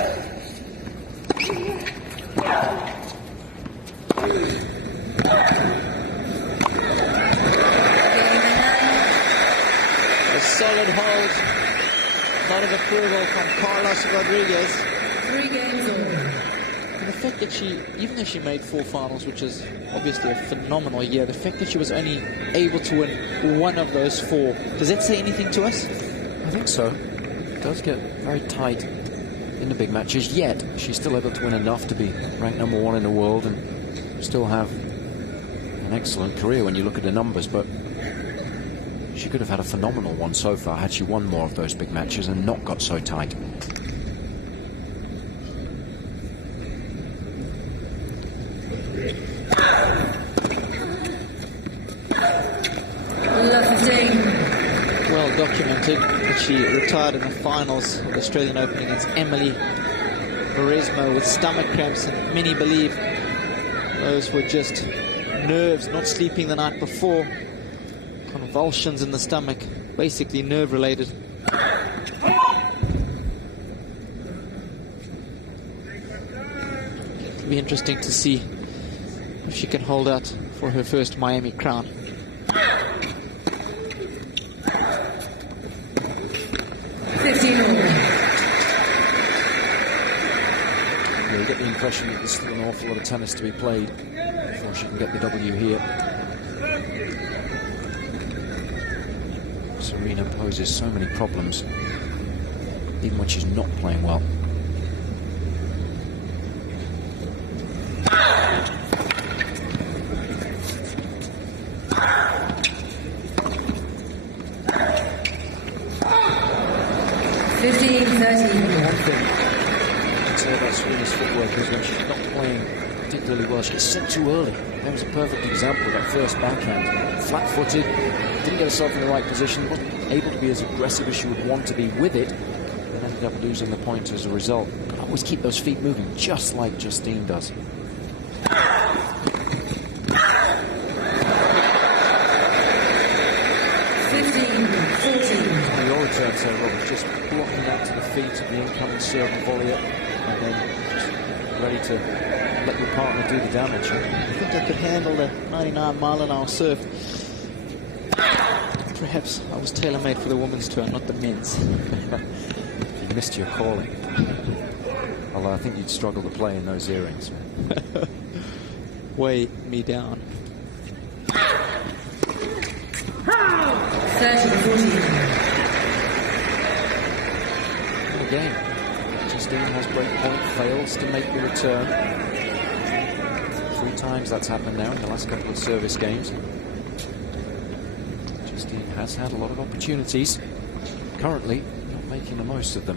A solid hold. Lot of approval from Carlos Rodriguez. 3 games all. And the fact that she, even though she made 4 finals, which is obviously a phenomenal year, the fact that she was only able to win 1 of those 4, does that say anything to us? I think so. It does get very tight in the big matches, yet she's still able to win enough to be ranked #1 in the world and still have an excellent career when you look at the numbers. But she could have had a phenomenal one so far had she won more of those big matches and not got so tight. Well documented that she retired in the finals of the Australian Open against Emily Maresmo with stomach cramps, and many believe those were just nerves, not sleeping the night before, convulsions in the stomach, basically nerve related. It'll be interesting to see if she can hold out for her first Miami crown. Yeah, you get the impression that there's still an awful lot of tennis to be played before she can get the W here. Serena poses so many problems, even when she's not playing well. Serena's footwork is when she's not playing particularly well, she gets set too early. That was a perfect example of that first backhand. Flat-footed, didn't get herself in the right position, wasn't able to be as aggressive as she would want to be with it, and ended up losing the point as a result. But always keep those feet moving, just like Justine does. Your return, so Robert, just blocking out to the feet of the incoming serve and volleyer, and then just ready to let your partner do the damage. I think I could handle the 99-mile-an-hour serve. Perhaps I was tailor-made for the women's tour, not the men's. You missed your calling. Although I think you'd struggle to play in those earrings. Weigh me down. 30-40. Again, Justine has break point, fails to make the return. 3 times that's happened now in the last couple of service games. Justine has had a lot of opportunities. Currently, not making the most of them.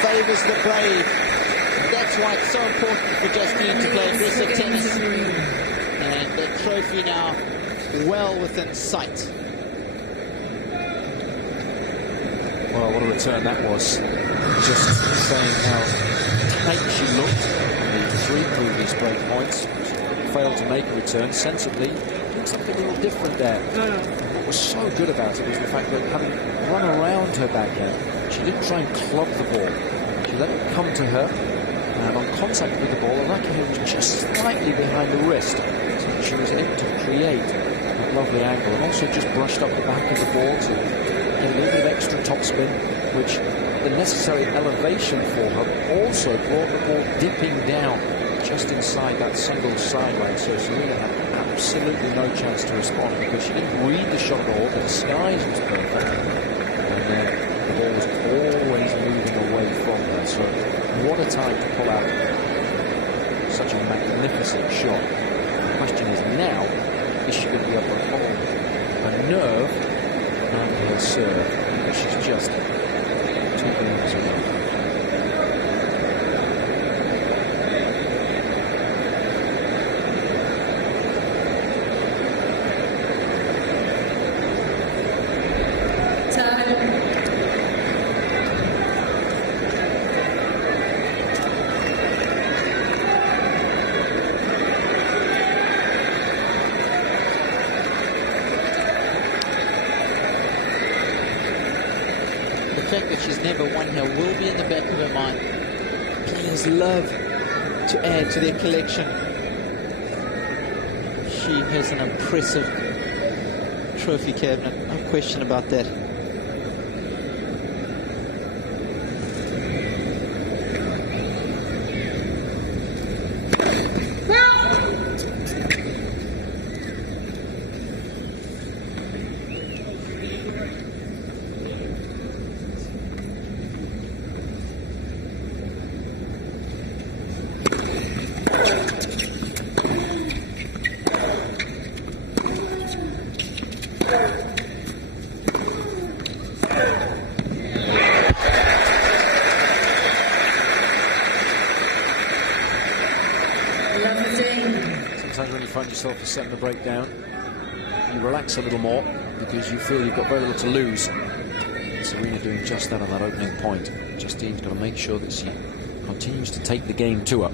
Favours the brave. That's why it's so important for Justine to play aggressive tennis. And the trophy now well within sight. Well, what a return that was. Just saying how tight she looked on the 3 previous break points. She failed to make a return sensibly. Did something a little different there. What was so good about it was the fact that having run around her backhand, she didn't try and club the ball. She let it come to her, and on contact with the ball, the racket was just slightly behind the wrist. So she was able to create a lovely angle, and also just brushed up the back of the ball to get a little bit of extra topspin, which the necessary elevation for her also brought the ball dipping down just inside that single sideline. So Serena had absolutely no chance to respond because she didn't read the shot at all. The disguise was perfect, and the ball was always moving away from her. So what a time to pull out such a magnificent shot. The question is now, is she going to be able to hold her nerve and her serve? Because she's just 2 games away. The fact that she's never won here will be in the back of her mind. Players love to add to their collection. She has an impressive trophy cabinet, no question about that. Sometimes when you find yourself setting the break down, you relax a little more because you feel you've got very little to lose. Serena doing just that on that opening point. Justine's got to make sure that she continues to take the game to her.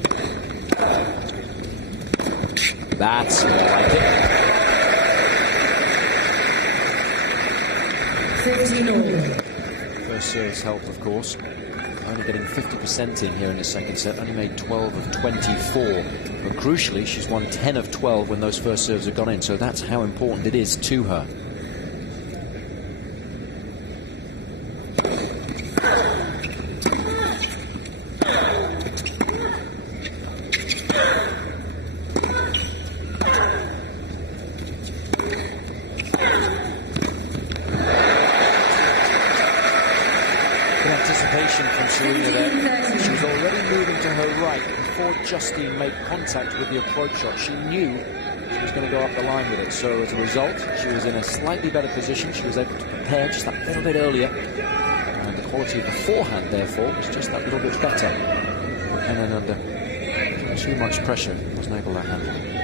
That's more like it. 13-all. First service help, of course. Only getting 50% in here in the second set. Only made 12 of 24. But crucially, she's won 10 of 12 when those first serves have gone in. So that's how important it is to her. Anticipation from Serena there. She was already moving to her right before Justine made contact with the approach shot. She knew she was going to go up the line with it. So as a result, she was in a slightly better position. She was able to prepare just that little bit earlier. And the quality of the forehand, therefore, was just that little bit better. And then under too much pressure, wasn't able to handle it.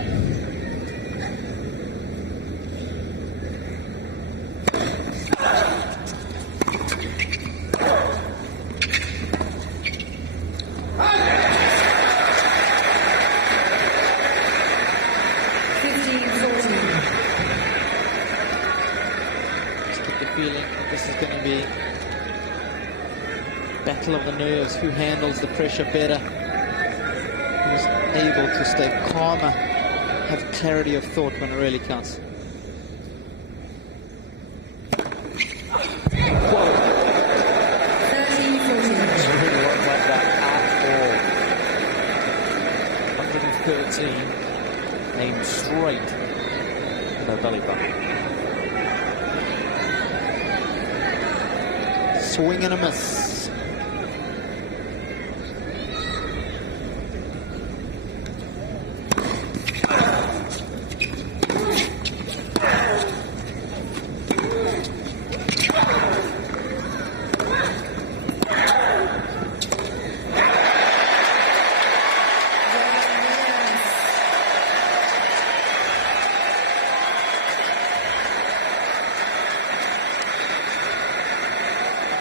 Feeling that this is going to be battle of the nerves. Who handles the pressure better? Who's able to stay calmer, have clarity of thought when it really counts? aimed straight at her belly button. Swing and a miss.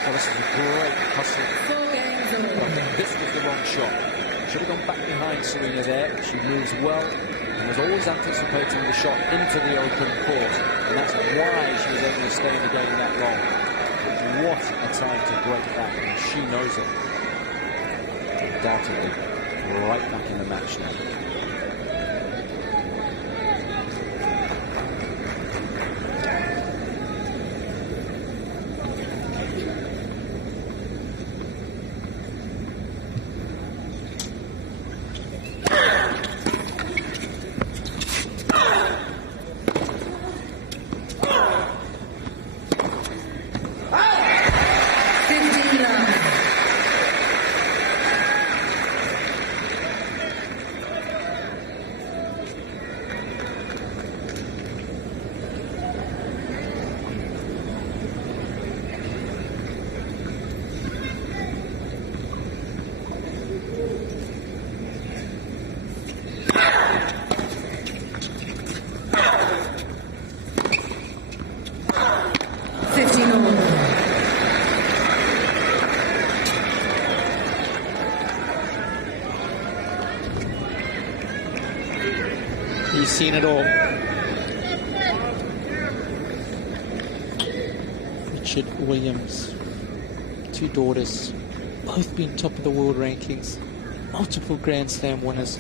Well, this is a great hustle. 4 games all. This was the wrong shot. Should have gone back behind Serena there. She moves well and was always anticipating the shot into the open court. And that's why she was able to stay in the game that long. What a time to break that, and she knows it. Undoubtedly, right back in the match now. He's seen it all. Richard Williams, 2 daughters, both been top of the world rankings, multiple Grand Slam winners.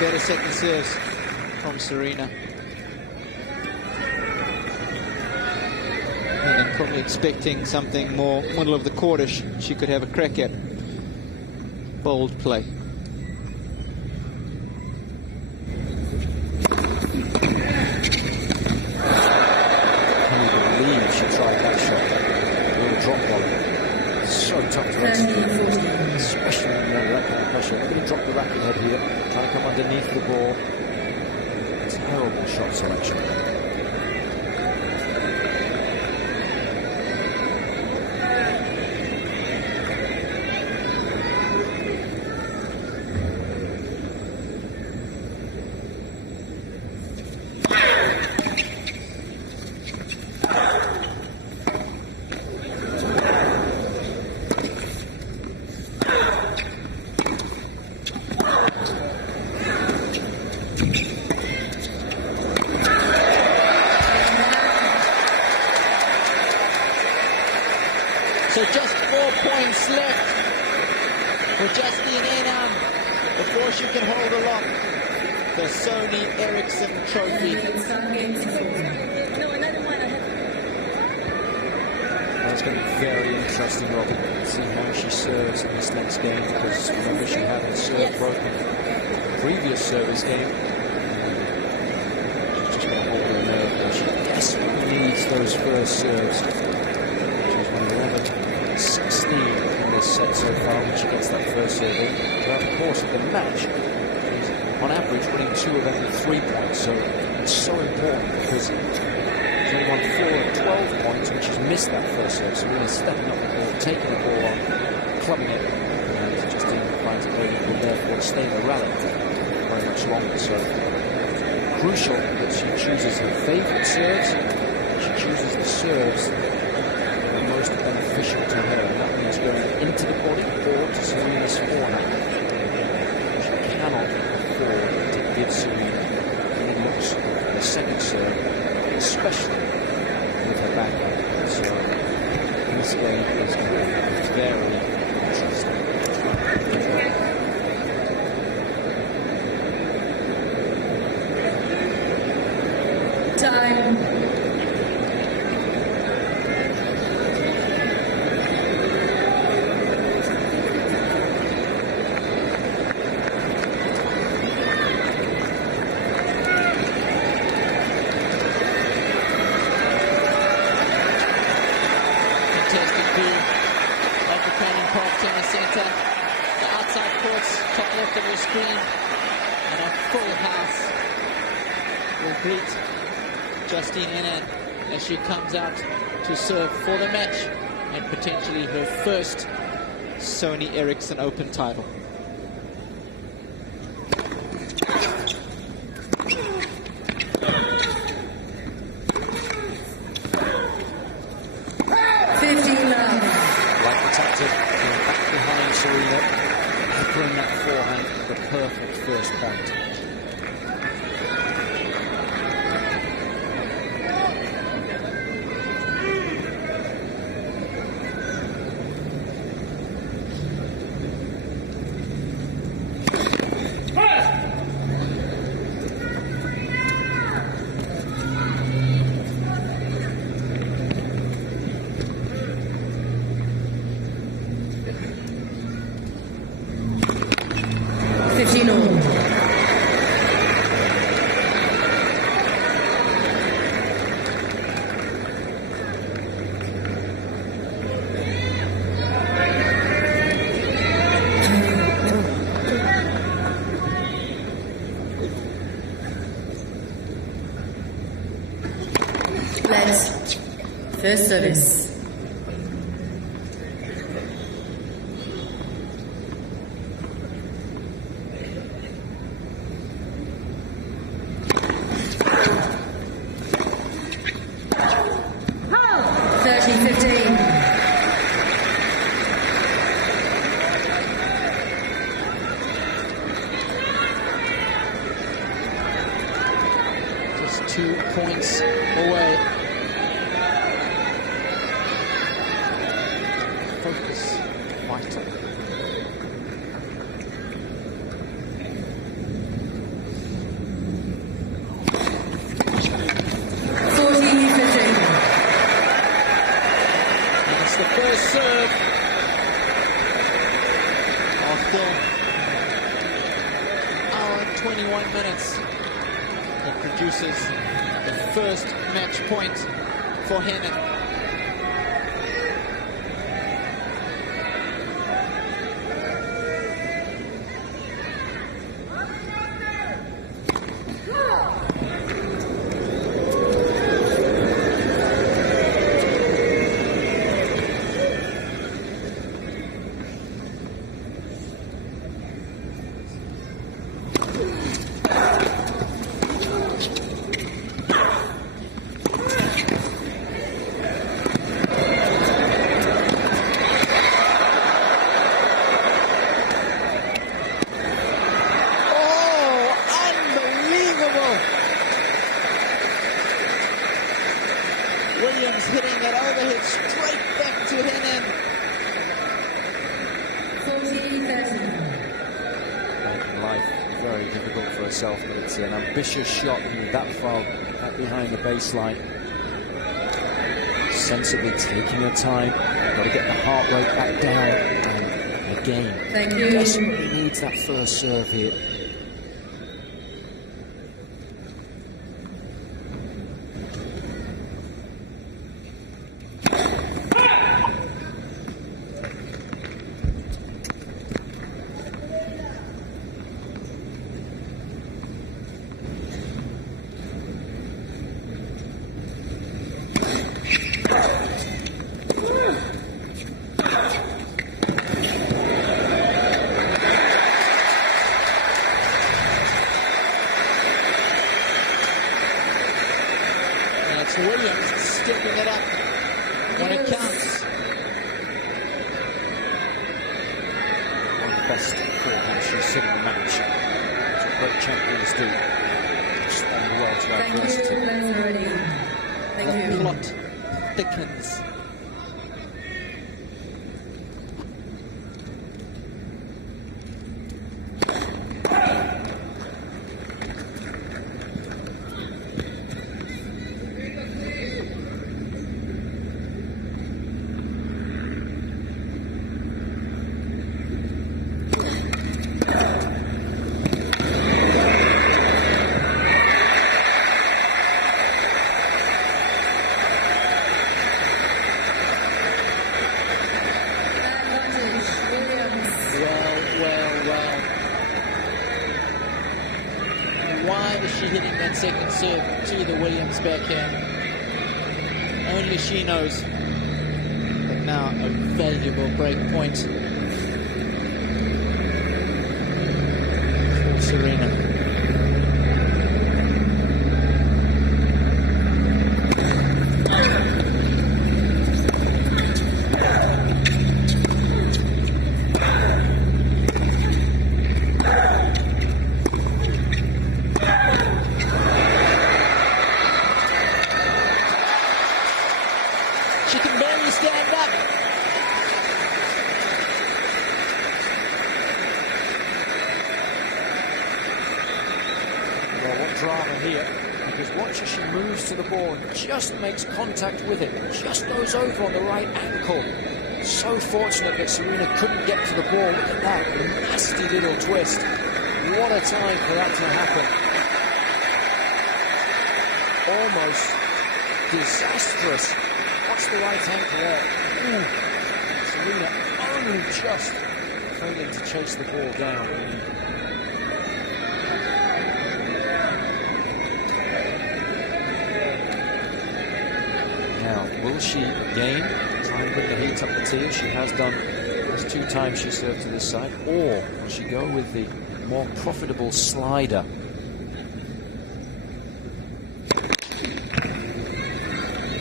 Better second serves from Serena. And probably expecting something more middle of the courtish she could have a crack at. Bold play. Can you believe she tried that shot? A little drop volley. So tough to execute, especially when you're under racket pressure. They're going to drop the racket head here, trying to come underneath the ball. Terrible shot selection. So just 4 points left for Justine Henin before she can hold aloft the Sony Ericsson Trophy. Well, it's going to be very interesting, Robin, to see how she serves in this next game, because remember she had her serve broken the previous service game. She's just going to hold her nerve there. She desperately needs those first serves. She's won 11, 16 in this set so so far when she gets that first serve in. Throughout the course of the match, she's on average winning 2 of every 3 points. So it's so important because she's only won 4 of 12 points when she's missed that first serve. So really stepping up the ball, taking the ball on, clubbing it, and Justine finds it very difficult therefore to stay in the rally very much longer. So crucial that she chooses her favourite serves. She chooses the serves that are most beneficial to her, and that means going into the body or to Serena's forehand. She cannot afford to give Serena any looks in the second serve, especially with her backhand. So this game is going to be very interesting. Time. Contested B at the Cannon Park Tennis Centre. The outside courts, top left of your screen, and a full house will greet Justine Henin as she comes out to serve for the match and potentially her first Sony Ericsson Open title. Like the tactic, going back behind Serena, peppering that forehand for the perfect first point. First service. Just 2 points away. Focus vital. And it's the first serve after hour and 21 minutes that produces the first match point for Henin. Williams hitting that overhead straight back to Henin. 14-30. Making life very difficult for herself, but it's an ambitious shot that far back behind the baseline. Sensibly taking her time, got to get the heart rate back down, and again, Thank you. desperately needs that first serve here. It's Williams stepping it up when it counts. One of the best forehand she's seen in the match. That's what great champions do. Respond well to adversity. The plot thickens. Why is she hitting that second serve to the Williams backhand? Only she knows. But now a valuable break point for Serena. She can barely stand up. Well, what drama here, because watch as she moves to the ball and just makes contact with it, just goes over on the right ankle. So fortunate that Serena couldn't get to the ball. Look at that nasty little twist. What a time for that to happen. Almost disastrous. Watch the right ankle there. Ooh. Serena only just failing to chase the ball down. Now, will she gain, try and bring the heat up the tee as she has done those 2 times she served to this side, or will she go with the more profitable slider?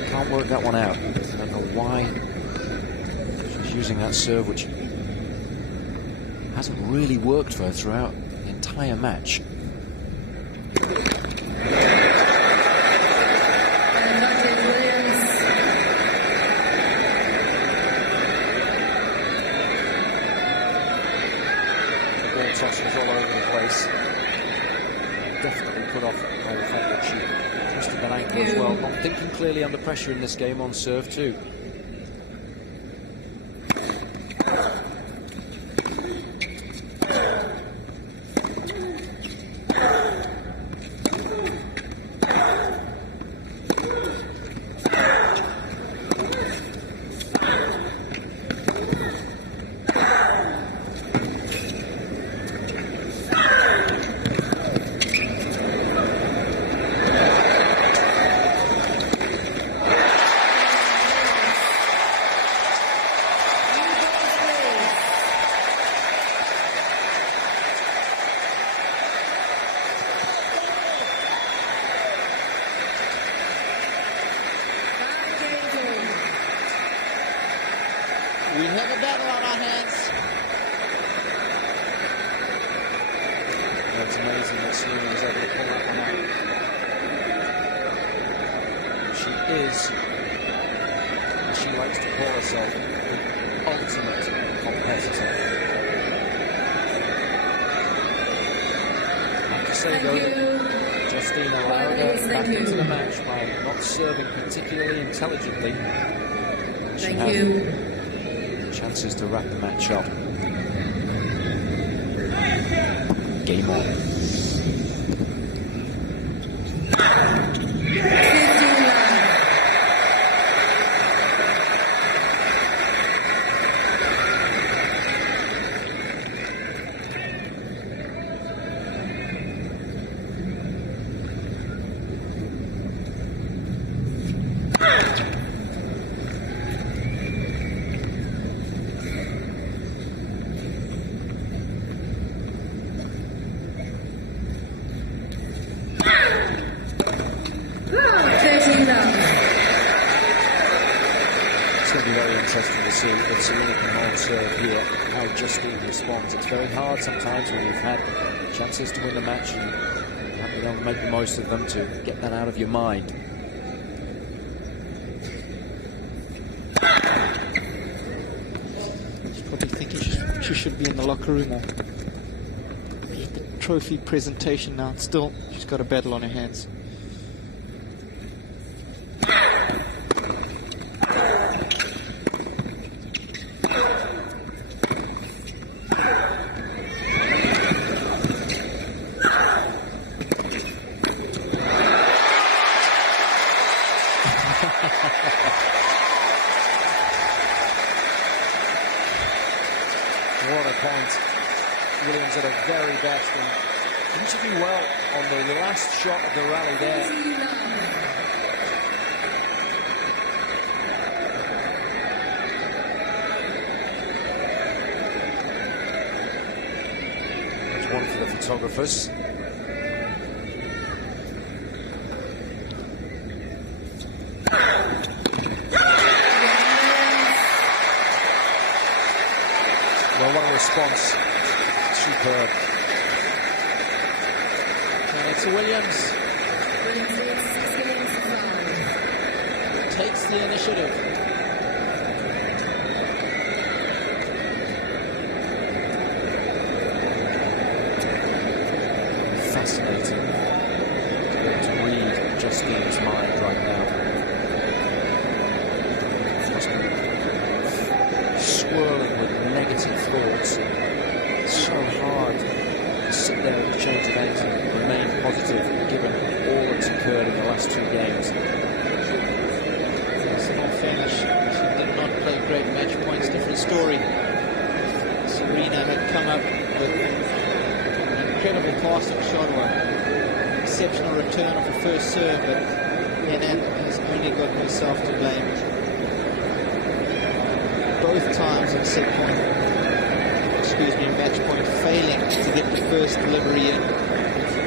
Can't work that one out. I don't know why she's using that serve, which hasn't really worked for her throughout the entire match. The ball tosses all over the place. Definitely put off by the fact that she twisted that ankle as well. Not thinking clearly under pressure in this game on serve too. We have a battle on our hands. It's amazing that Serena was able to pull that one out. She is, as she likes to call herself, the ultimate competitor. I have to say though, Justine allowed her back into the match by not serving particularly intelligently. She had chances to wrap the match up. Game on. interesting to see if Serena can hold serve here, how Justine responds. It's very hard sometimes when you've had chances to win the match and haven't been able to make the most of them, to get that out of your mind. She's probably thinking she should be in the locker room or be at the trophy presentation now. Still, she's got a battle on her hands. What a point. Williams at her very best, and interviewed well on the last shot of the rally there. That's one for the photographers. Well, what a response. Superb. And it's Williams. Takes the initiative. Fascinating to read Justine's mind right now. Swirling with negative thoughts. It's so hard to sit there at the change of eight and remain positive given all that's occurred in the last two games. Yes, in all fairness, she did not play great match points. Different story. Serena had come up with an incredible passing shot or an exceptional return of the first serve, but Henin has only got herself to blame. Both times at set point, match point, failing to get the first delivery in,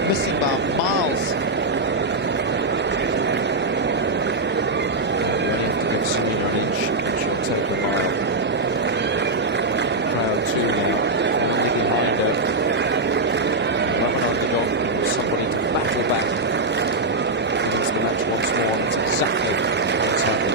missing by miles. Running to give Serena an inch, she'll take the mile. Crowd too now, only behind her. Running underdog, somebody to battle back. It's the match once more, and it's exactly what's happened.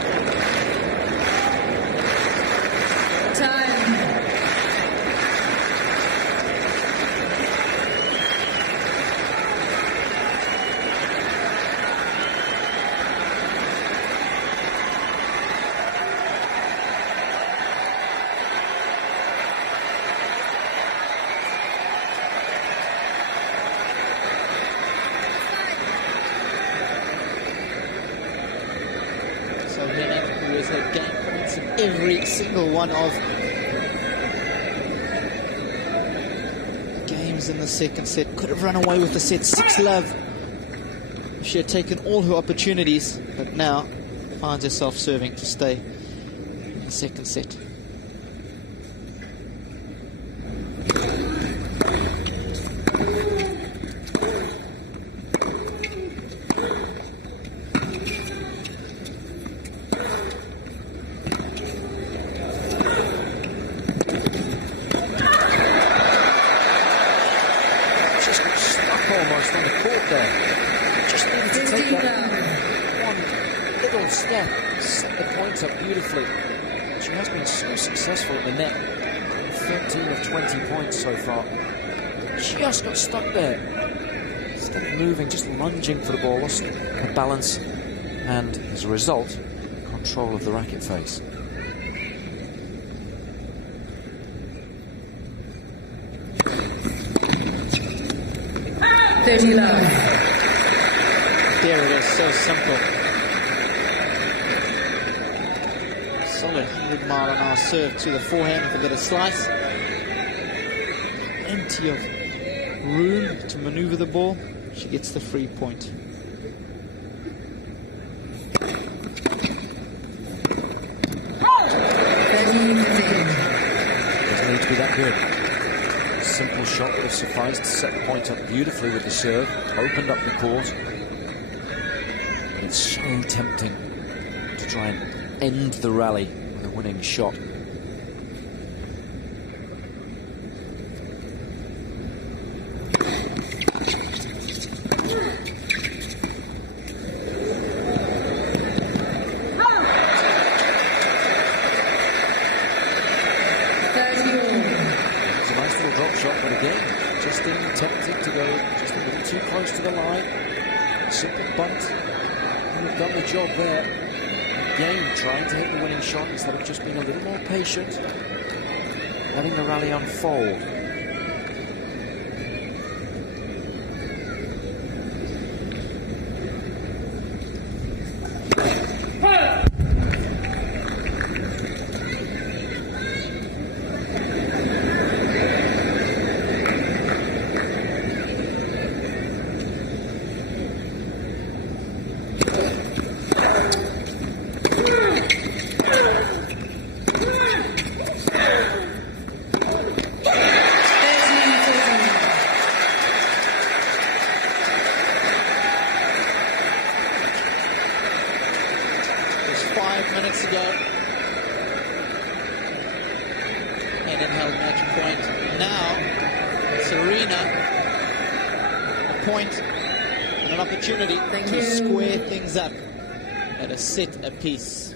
So Henin, who has had game points in every single one of games in the second set, could have run away with the set 6-love. She had taken all her opportunities, but now finds herself serving to stay in the second set. Almost on the court there. Just needed to take that one little step, set the points up beautifully. She has been so successful at the net, 13 of 20 points so far. She just got stuck there. Instead of moving, just lunging for the ball, lost her balance, and as a result, control of the racket face. There it is, so simple. Solid 100-mile-an-hour serve to the forehand with a bit of slice. Plenty of room to maneuver the ball. She gets the free point. Doesn't need to be that good. Simple shot would have sufficed to set the point up beautifully with the serve, opened up the court. But it's so tempting to try and end the rally the winning shot. It's a nice little drop shot, but again, Justine tempted to go just a little too close to the line. Simple bunt. We've done the job there. Again, trying to hit the winning shot instead of just being a little more patient, letting the rally unfold. Minutes ago, Henin held match point. Now, Serena, a point and an opportunity to square things up at a set apiece.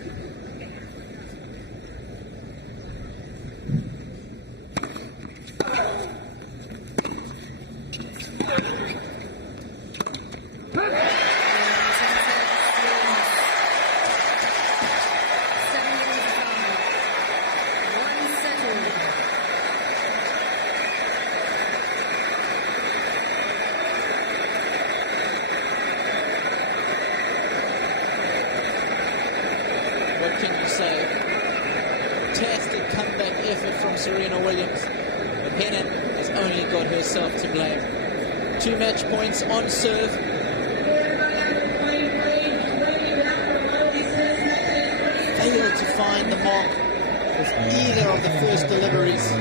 What can you say? Fantastic comeback effort from Serena Williams. But Henin has only got herself to blame. 2 match points on serve. Failed to find the mark with either of the first deliveries.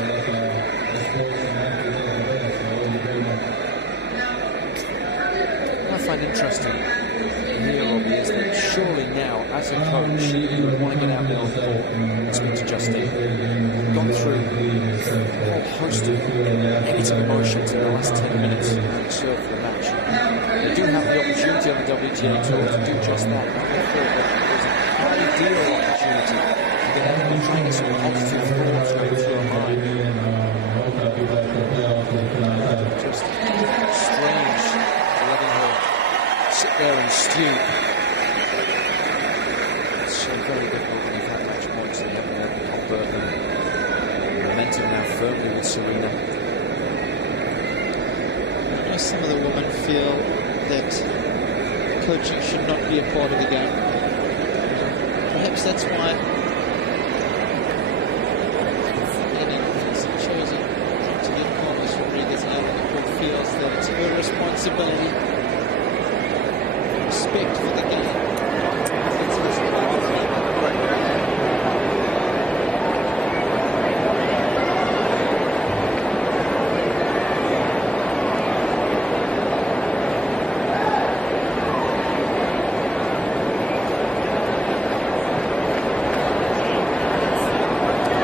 What I find interesting here, Robbie, is that surely now, as a coach, you would want to get out there on the court and speak to Justine. We've gone through a whole host of negative emotions in the last 10 minutes having served for the match. You do have the opportunity on the WTA Tour to do just that. Now, therefore, there's an ideal opportunity to try and get some positive thoughts going through her mind. Just strange letting her sit there and stew. It's very difficult when you've had match points and you haven't been able to convert them. Momentum now firmly with Serena. I know some of the women feel that coaching should not be a part of the game. Perhaps that's why Henin has chosen to get Carlos Rodriguez out of the court, feels that it's her responsibility. Respect for the game.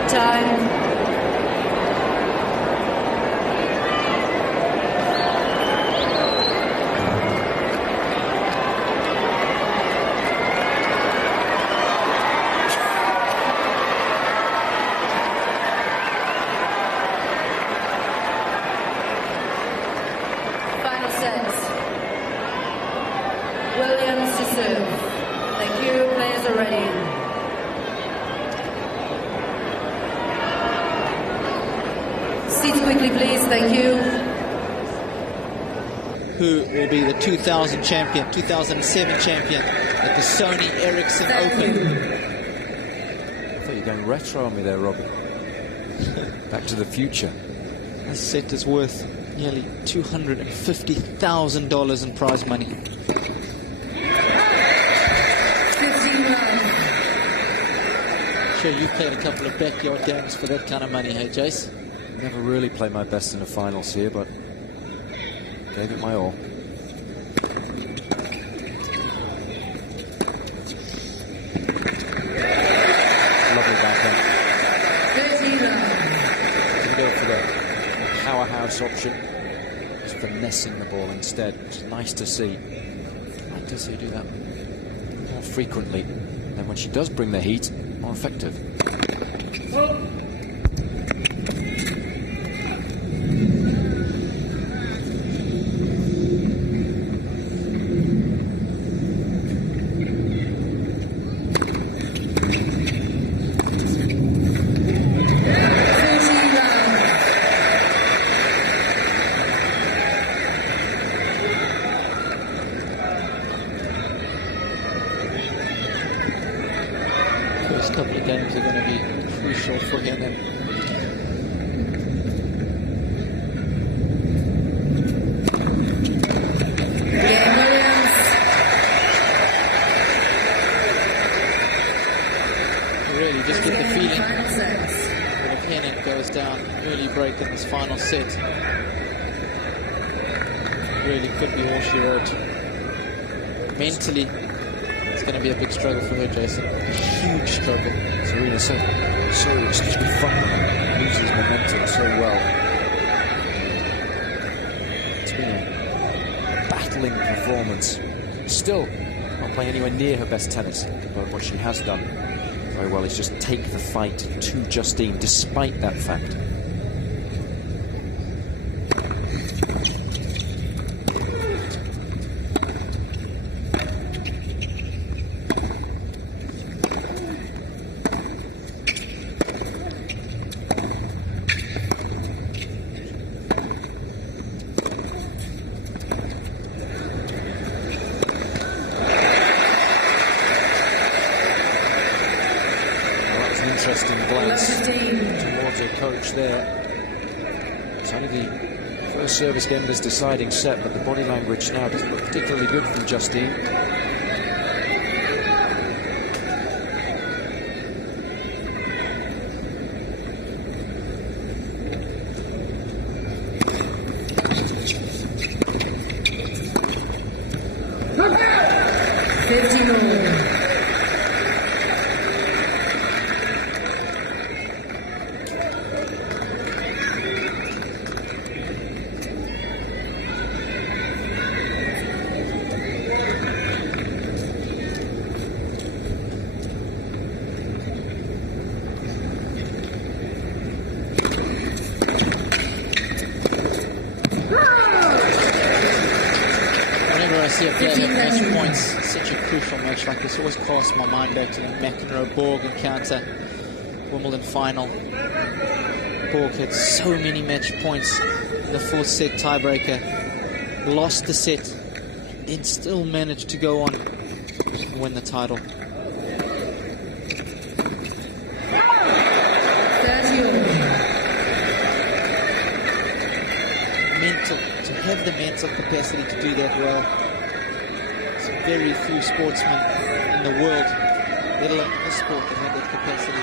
Time. Final set. Williams to serve. Thank you. Players are ready. Seats quickly, please. Thank you. Who will be the 2000 champion, 2007 champion at the Sony Ericsson Open. I thought you were going retro on me there, Robbie. Back to the future. This set is worth nearly $250,000 in prize money. 15 rounds. Sure, you've played a couple of backyard games for that kind of money, hey, Jace? Never really played my best in the finals here, but gave it my all. Lovely back. obvious option is finessing the ball instead, which is nice to see. I'd like to see her do that more frequently. And when she does bring the heat, more effective. First couple of games are going to be crucial for Henin. Really just get the feeling that if Henin goes down early break in this final set, it really could be all she wrote. Mentally, it's going to be a big struggle for her, Jason. A huge struggle. Serena so excuse me, fumbling, loses momentum so well. It's been a battling performance. Still not playing anywhere near her best tennis, but what she has done very well is just take the fight to Justine, despite that fact. Interesting glance towards her coach there. It's only the first service game of this deciding set, but the body language now doesn't look particularly good from Justine. See a player have match points, such a crucial match like this. Always cast my mind back to the McEnroe-Borg encounter, Wimbledon final. Borg had so many match points in the fourth set tiebreaker, lost the set, and then still managed to go on and win the title. To have the mental capacity to do that well. Very few sportsmen in the world, let alone this sport, that have that capacity.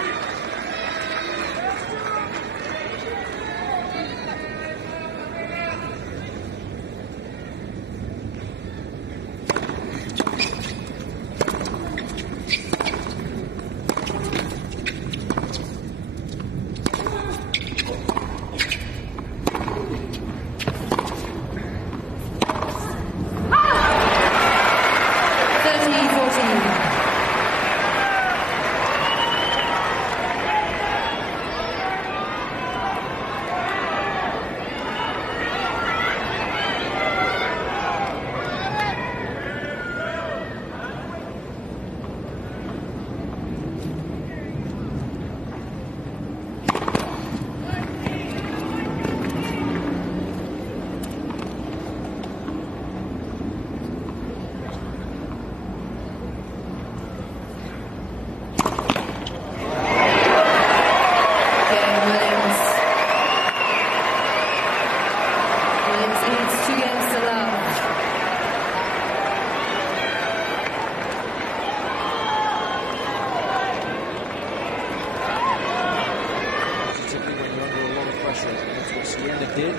Serena did,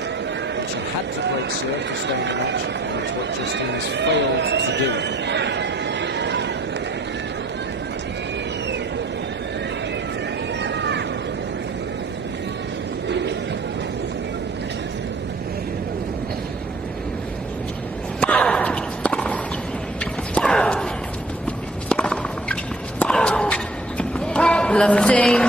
but she had to break serve to stay in the match. That's what Justine has failed to do. lifting.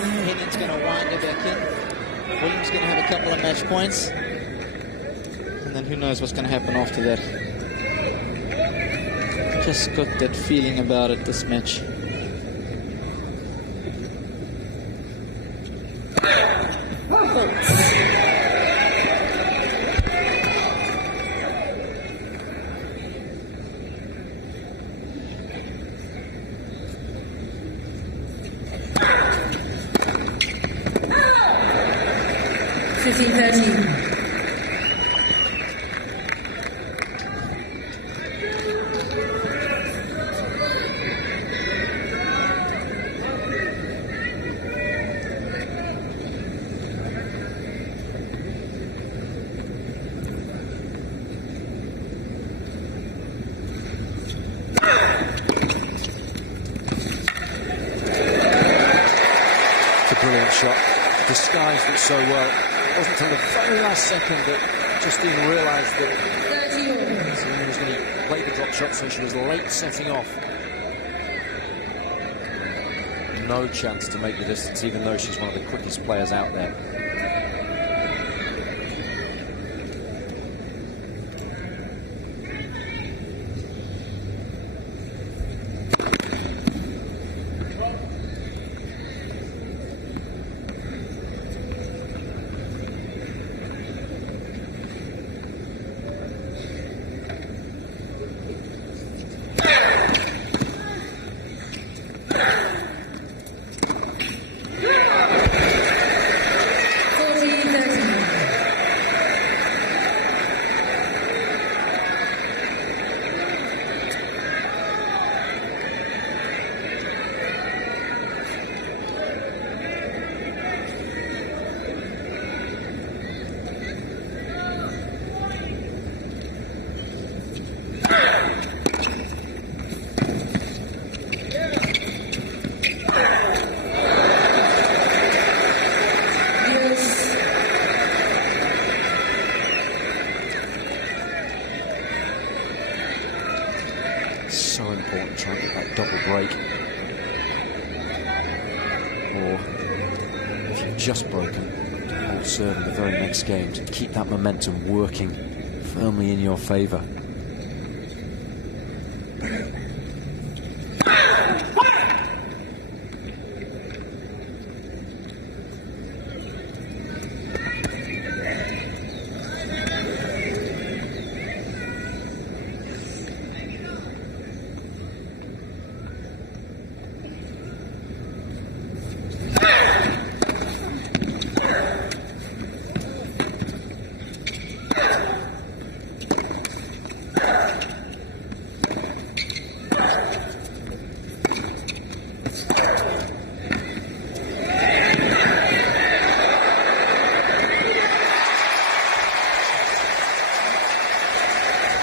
Henin's going to wind her back in. Williams going to have a couple of match points. And then who knows what's going to happen after that. Just got that feeling about it, this match. Brilliant shot, disguised it so well. It wasn't until the very last second that Justine realised that Serena was going to play the drop shot, so she was late setting off. No chance to make the distance, even though she's one of the quickest players out there. So important trying to get that double break. Or if you've just broken, to hold serve in the very next game to keep that momentum working firmly in your favour.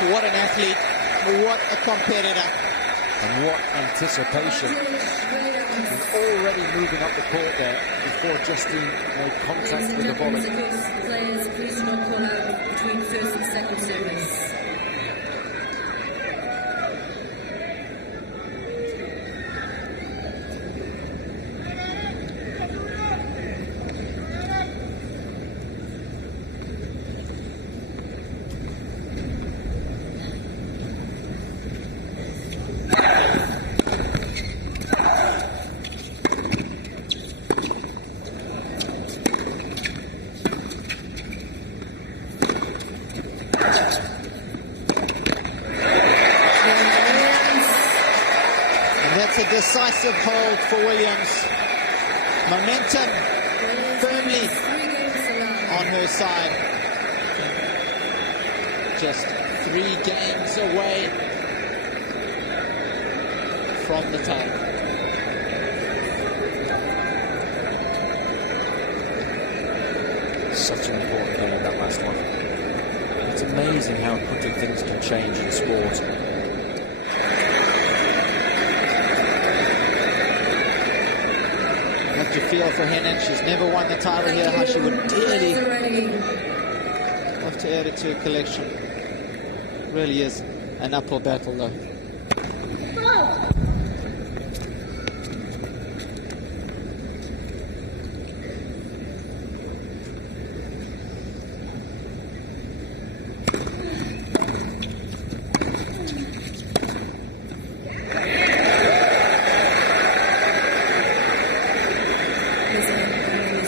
What an athlete, what a competitor. And what anticipation. He's already moving up the court there before Justine made contact with the volley. Players, please do not call out between first and second service. That's a decisive hold for Williams. Momentum firmly on her side. Just 3 games away from the title. Such an important game, that last one. It's amazing how quickly things can change in sport. What do you feel for Henin? She's never won the title here. How she would dearly love to add it to her collection. Really is an uphill battle, though.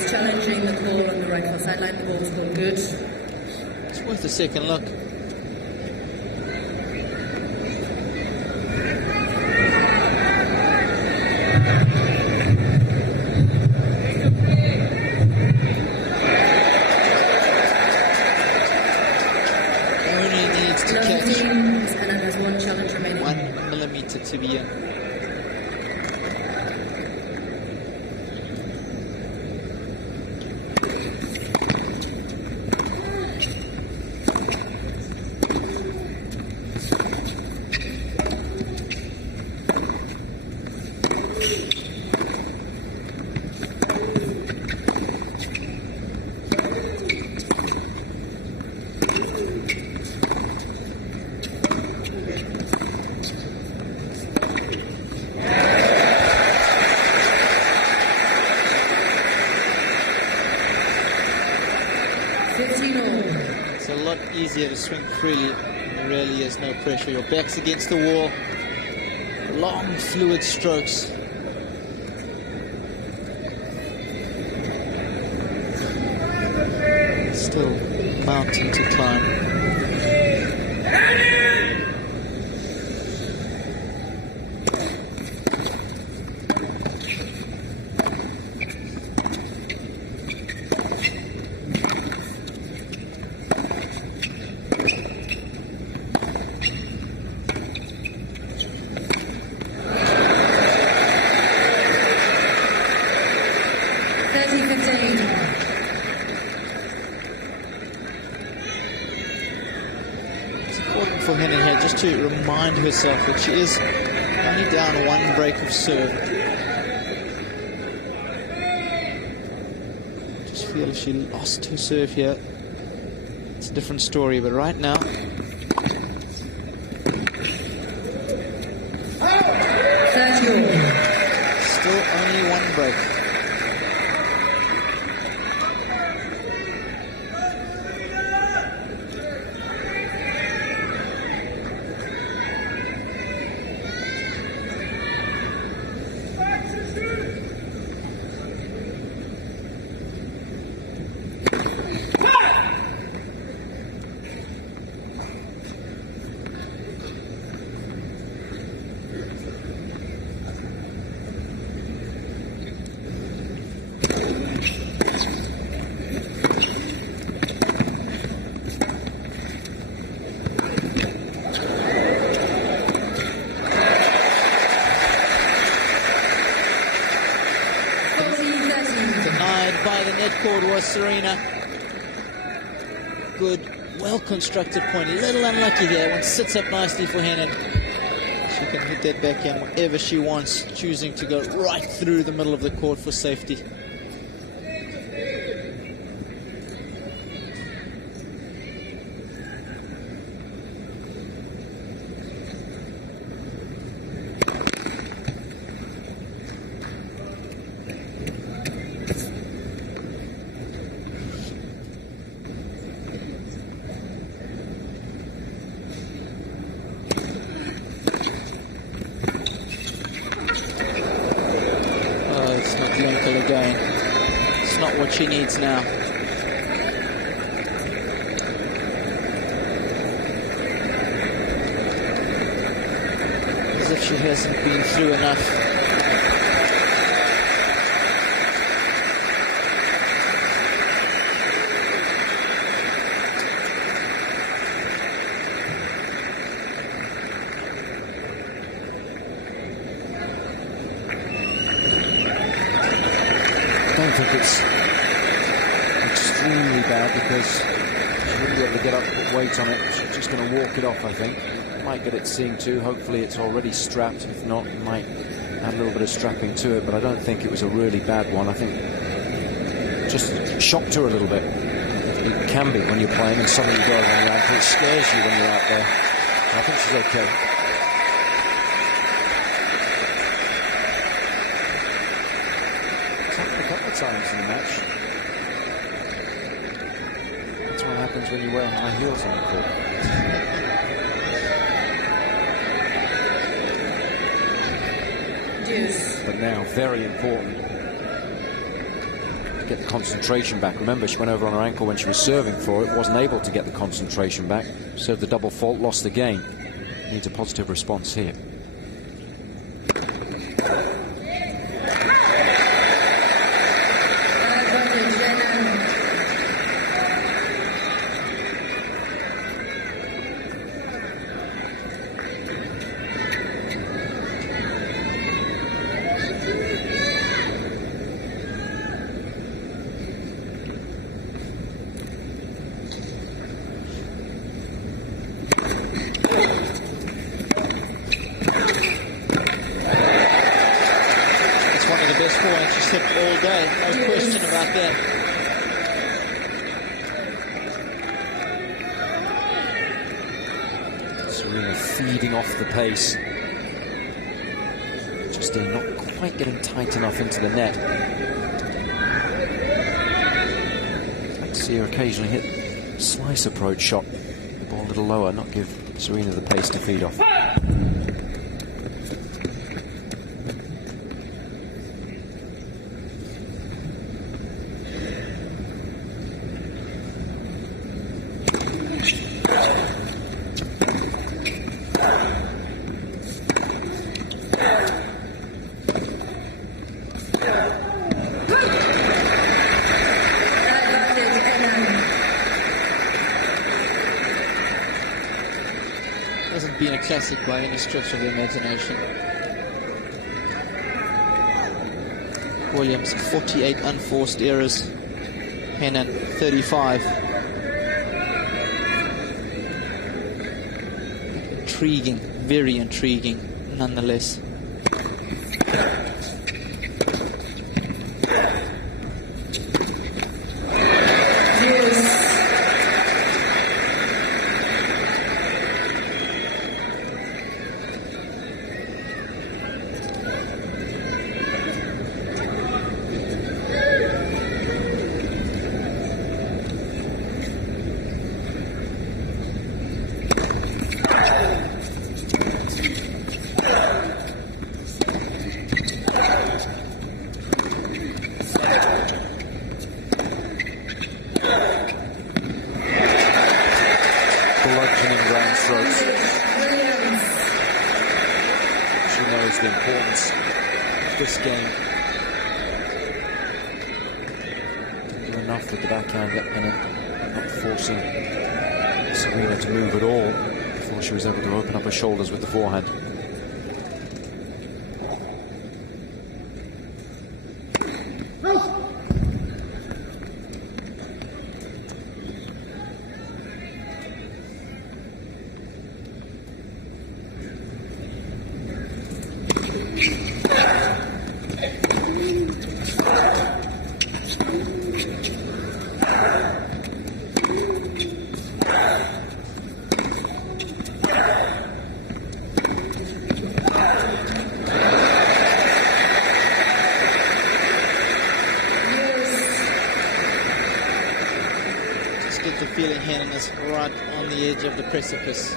Challenging the call on the right hand sideline. The ball's gone good. It's worth a second look. Only needs to catch And there's one challenge remaining. 1 millimeter to be in. It's a lot easier to swing freely. There really is no pressure. Your back's against the wall. Long, fluid strokes. Still mountain to climb. For Henin here, just to remind herself that she is only down 1 break of serve. Just feel if she lost her serve here, it's a different story. But right now, still only 1 break. By the net cord was Serena. Good, well-constructed point. A little unlucky here. One sits up nicely for Henin. She can hit that backhand wherever she wants, choosing to go right through the middle of the court for safety. Again. It's not what she needs now. As if she hasn't been through enough. think it's extremely bad because she wouldn't be able to get up and put weight on it. She's just going to walk it off, I think. Might get it seam too. Hopefully it's already strapped. If not, it might add a little bit of strapping to it, but I don't think it was a really bad one. I think just shocked her a little bit. It can be when you're playing and suddenly you go over your ankle. It scares you when you're out there. I think she's okay. It's happened a couple of times in the match. That's what happens when you wear high heels on the court. But now, very important to get the concentration back. Remember, she went over on her ankle when she was serving for it, wasn't able to get the concentration back, served the double fault, lost the game. Needs a positive response here. Serena feeding off the pace. Justine not quite getting tight enough into the net. I'd like to see her occasionally hit a slice approach shot. The ball a little lower, not give Serena the pace to feed off. Hasn't been a classic by any stretch of the imagination. Williams 48 unforced errors, Henin 35. Intriguing, very intriguing nonetheless. The importance of this game. Didn't do enough with the backhand and not forcing Serena to move at all before she was able to open up her shoulders with the forehand. The feeling Henin is right on the edge of the precipice.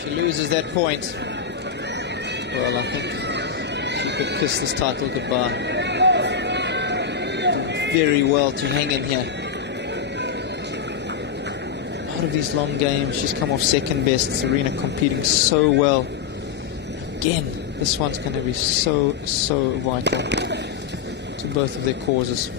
She loses that point. Well, I think she could kiss this title goodbye. Very well to hang in here. Out of these long games, she's come off second best. Serena competing so well. Again, this one's going to be so vital to both of their causes.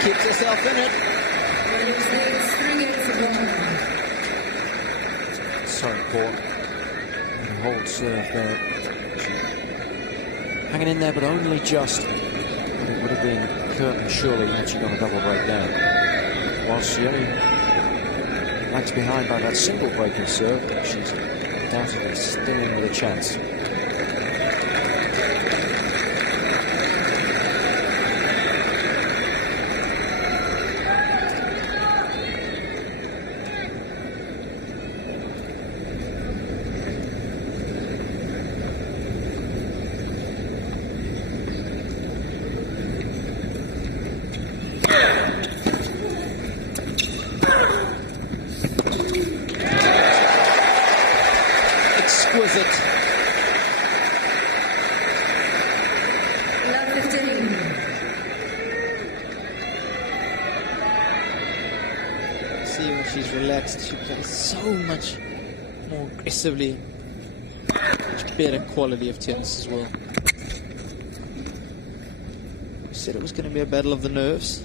She keeps herself in it. Sorry, Paul. Hold serve there. Hanging in there, but only just. But it would have been curtain surely had she got a double break down. While she only lags behind by that single breaking serve, she's undoubtedly still in with a chance. See when she's relaxed, she plays so much more aggressively, much better quality of tennis as well. We said it was going to be a battle of the nerves.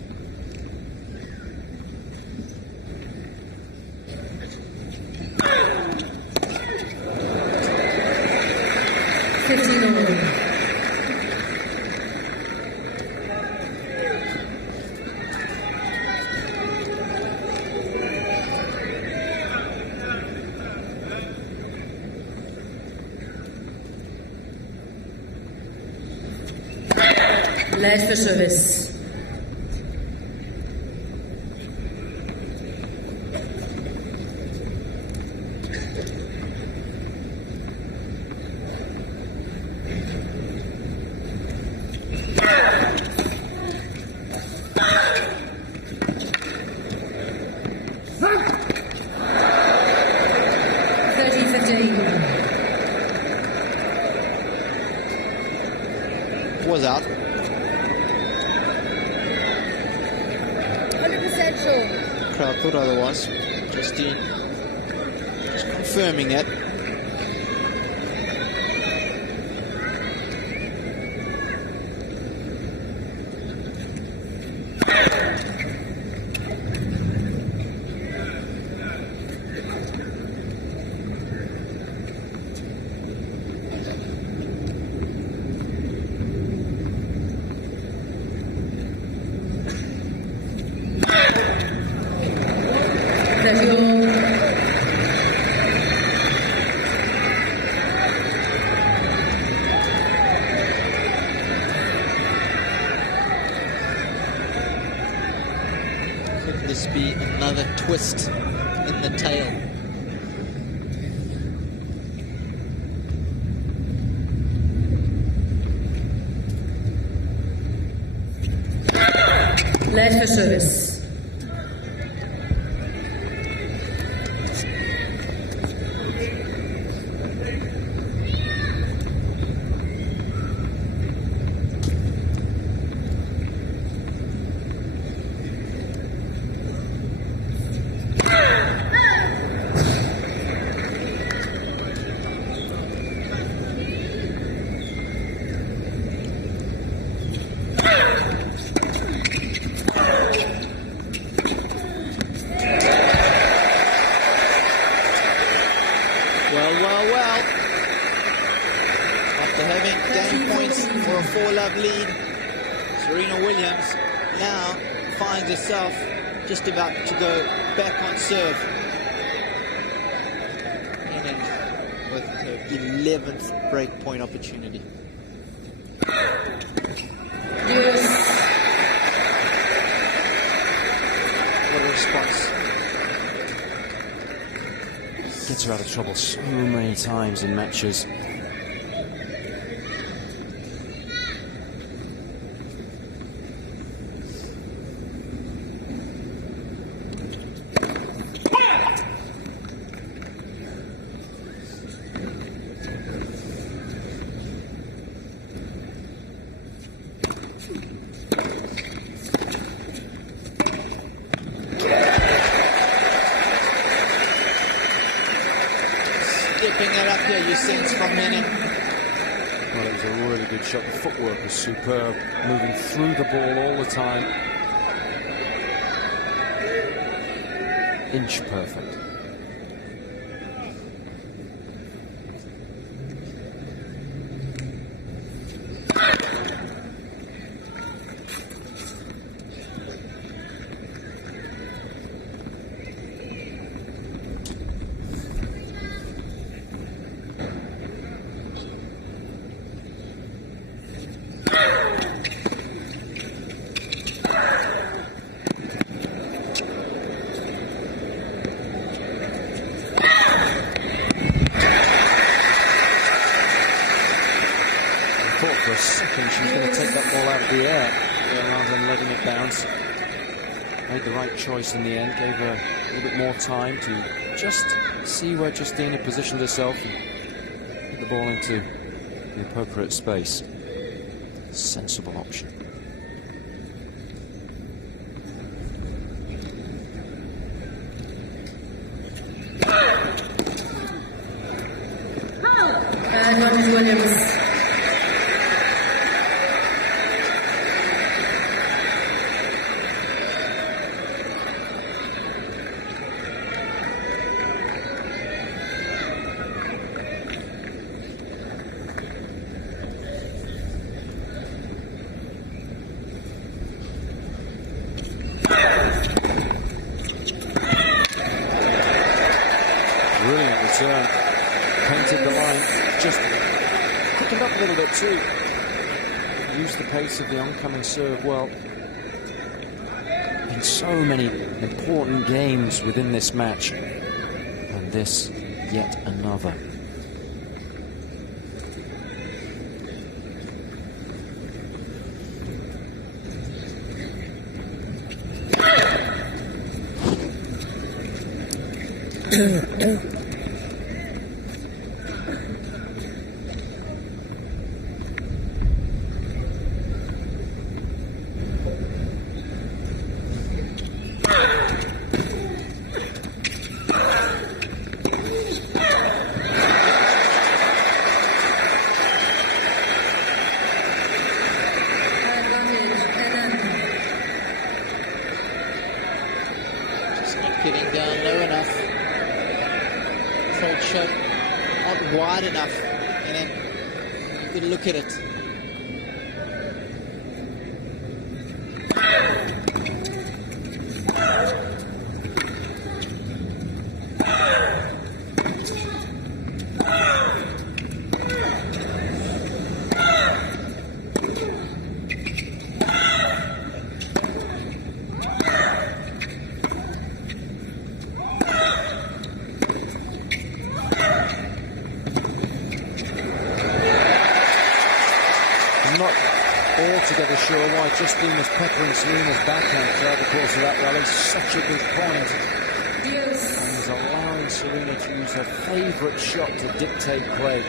Last for service. Was out. 100% sure. Crowd thought otherwise. Justine just confirming it. Could this be another twist in the tail? Last for service. Well. After having game points for a 4-love lead, Serena Williams now finds herself just about to go back on serve. Henin with her 11th break point opportunity. What a response. Gets her out of trouble so many times in matches. Skipping it up here, you sense from Henin. Well, it was a really good shot. The footwork was superb, moving through the ball all the time. inch perfect. For a second she was going to take that ball out of the air rather than letting it bounce. Made the right choice in the end, gave her a little bit more time to just see where Justine had positioned herself and put the ball into the appropriate space. Sensible option. And Williams. Brilliant return. Painted the line, just quickened up a little bit too. Used the pace of the oncoming serve well. In so many important games within this match, and this yet another. Getting down low enough. Throat shot not wide enough, and then you can look at it. Altogether sure why Justine was peppering Serena's backhand throughout the course of that rally. Such a good point. Yes. And was allowing Serena to use her favourite shot to dictate play.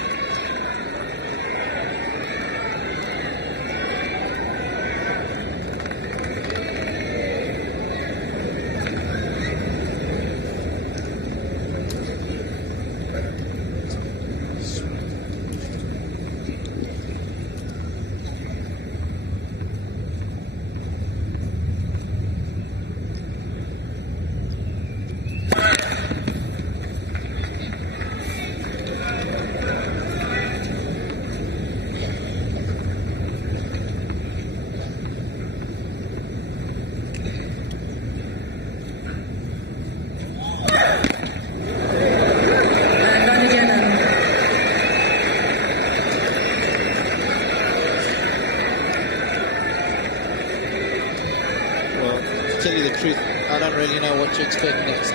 To tell you the truth, I don't really know what to expect next.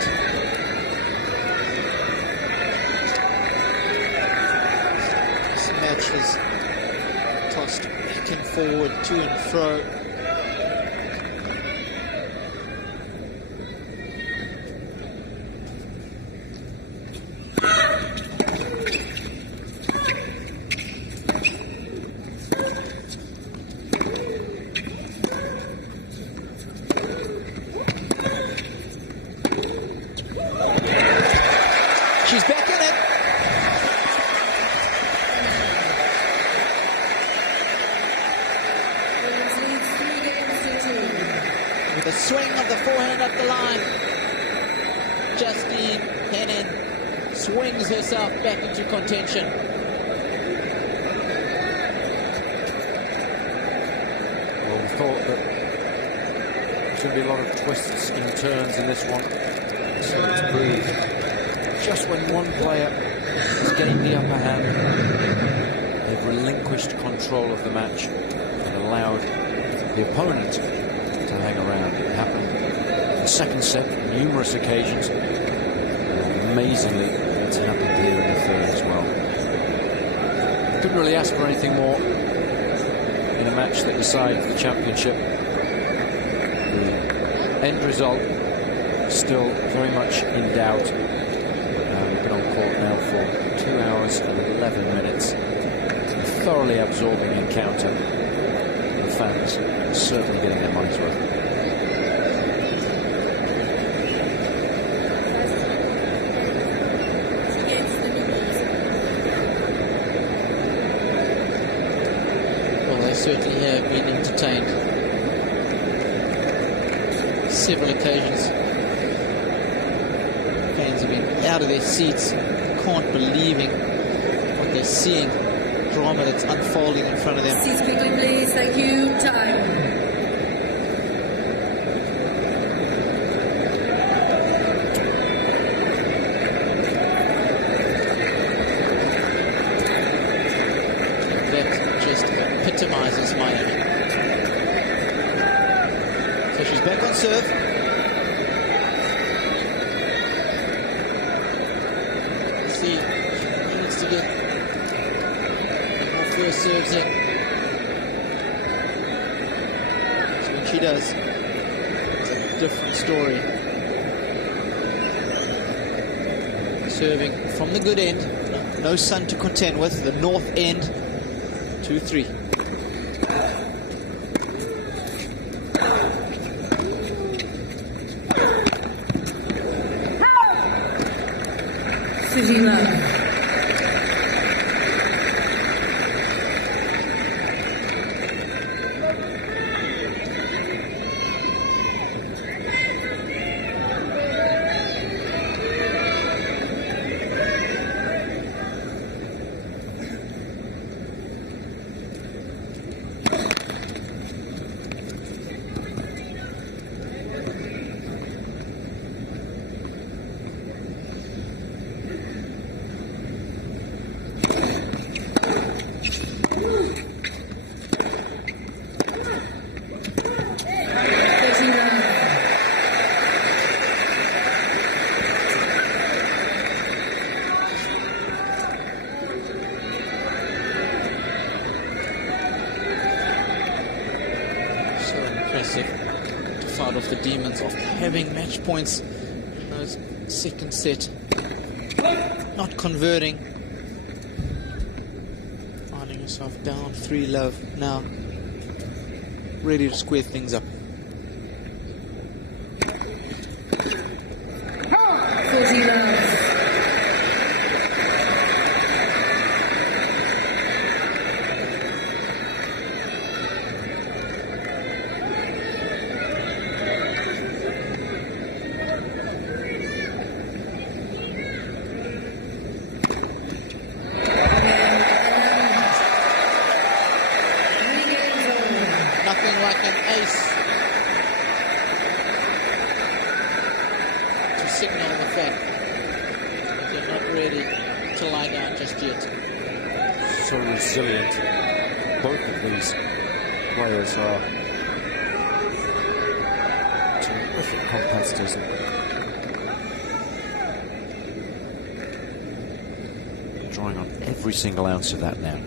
This match is tossed back and forward, to and fro. She's back in it. With a swing of the forehand up the line. Justine Henin swings herself back into contention. Well, we thought that there's going to be a lot of twists and turns in this one. So it's proved just when one player has gained the upper hand, they've relinquished control of the match and allowed the opponent to hang around. It happened in the second set on numerous occasions. And amazingly, it's happened here in the third as well. Couldn't really ask for anything more in a match that decides the championship. The end result still very much in doubt. We've been on court now for 2 hours and 11 minutes. A thoroughly absorbing encounter. The fans are certainly getting their money's worth. Well, they certainly have been entertained. Several occasions. Fans have been out of their seats, can't believing what they're seeing. Drama that's unfolding in front of them. Seats quickly, please. Thank you. Time. That just epitomizes Miami. So she's back on serve. See, she needs to get more first serves in. So when she does, it's a different story. Serving from the good end. No sun to contend with. The north end. 2-3. Serena. To fight off the demons of having match points in those second set, not converting, finding yourself down 3-love now, ready to square things up. 40 love. Signal the fact that you're not ready to lie down just yet. So resilient. Both of these players are terrific competitors. Drawing on every single ounce of that now.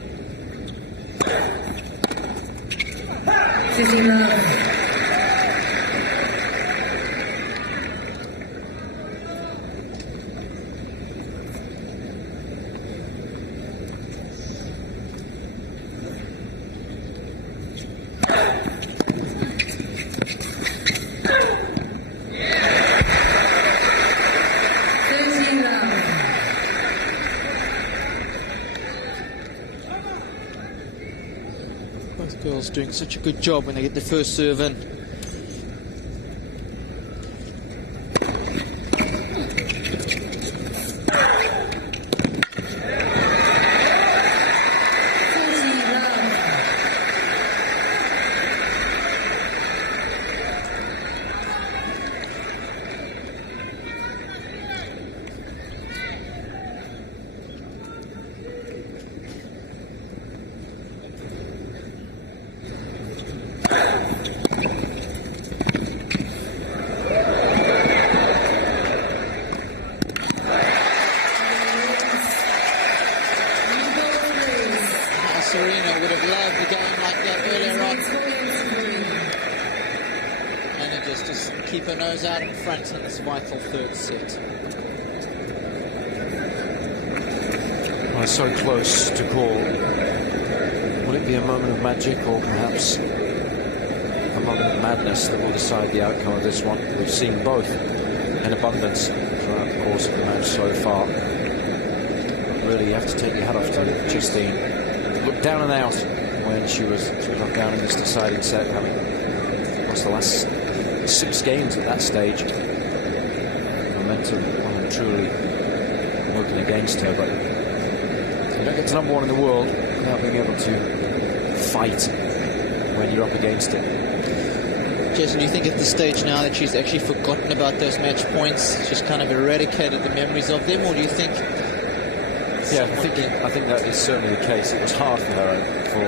50 love. Both girls doing such a good job when they get the first serve in. keep her nose out in front in this vital third set. Well, so close to call. Will it be a moment of magic, or perhaps a moment of madness that will decide the outcome of this one? We've seen both in abundance throughout the course of the match so far. But really, you have to take your hat off to Justine. Looked down and out when she was knocked down in this deciding set, having lost the last 6 games at that stage. Momentum well and truly working against her, but you don't get to number 1 in the world without being able to fight when you're up against it. Jason, do you think at this stage now that she's actually forgotten about those match points, she's kind of eradicated the memories of them, or do you think? Yeah, I think that is certainly the case. It was hard for her for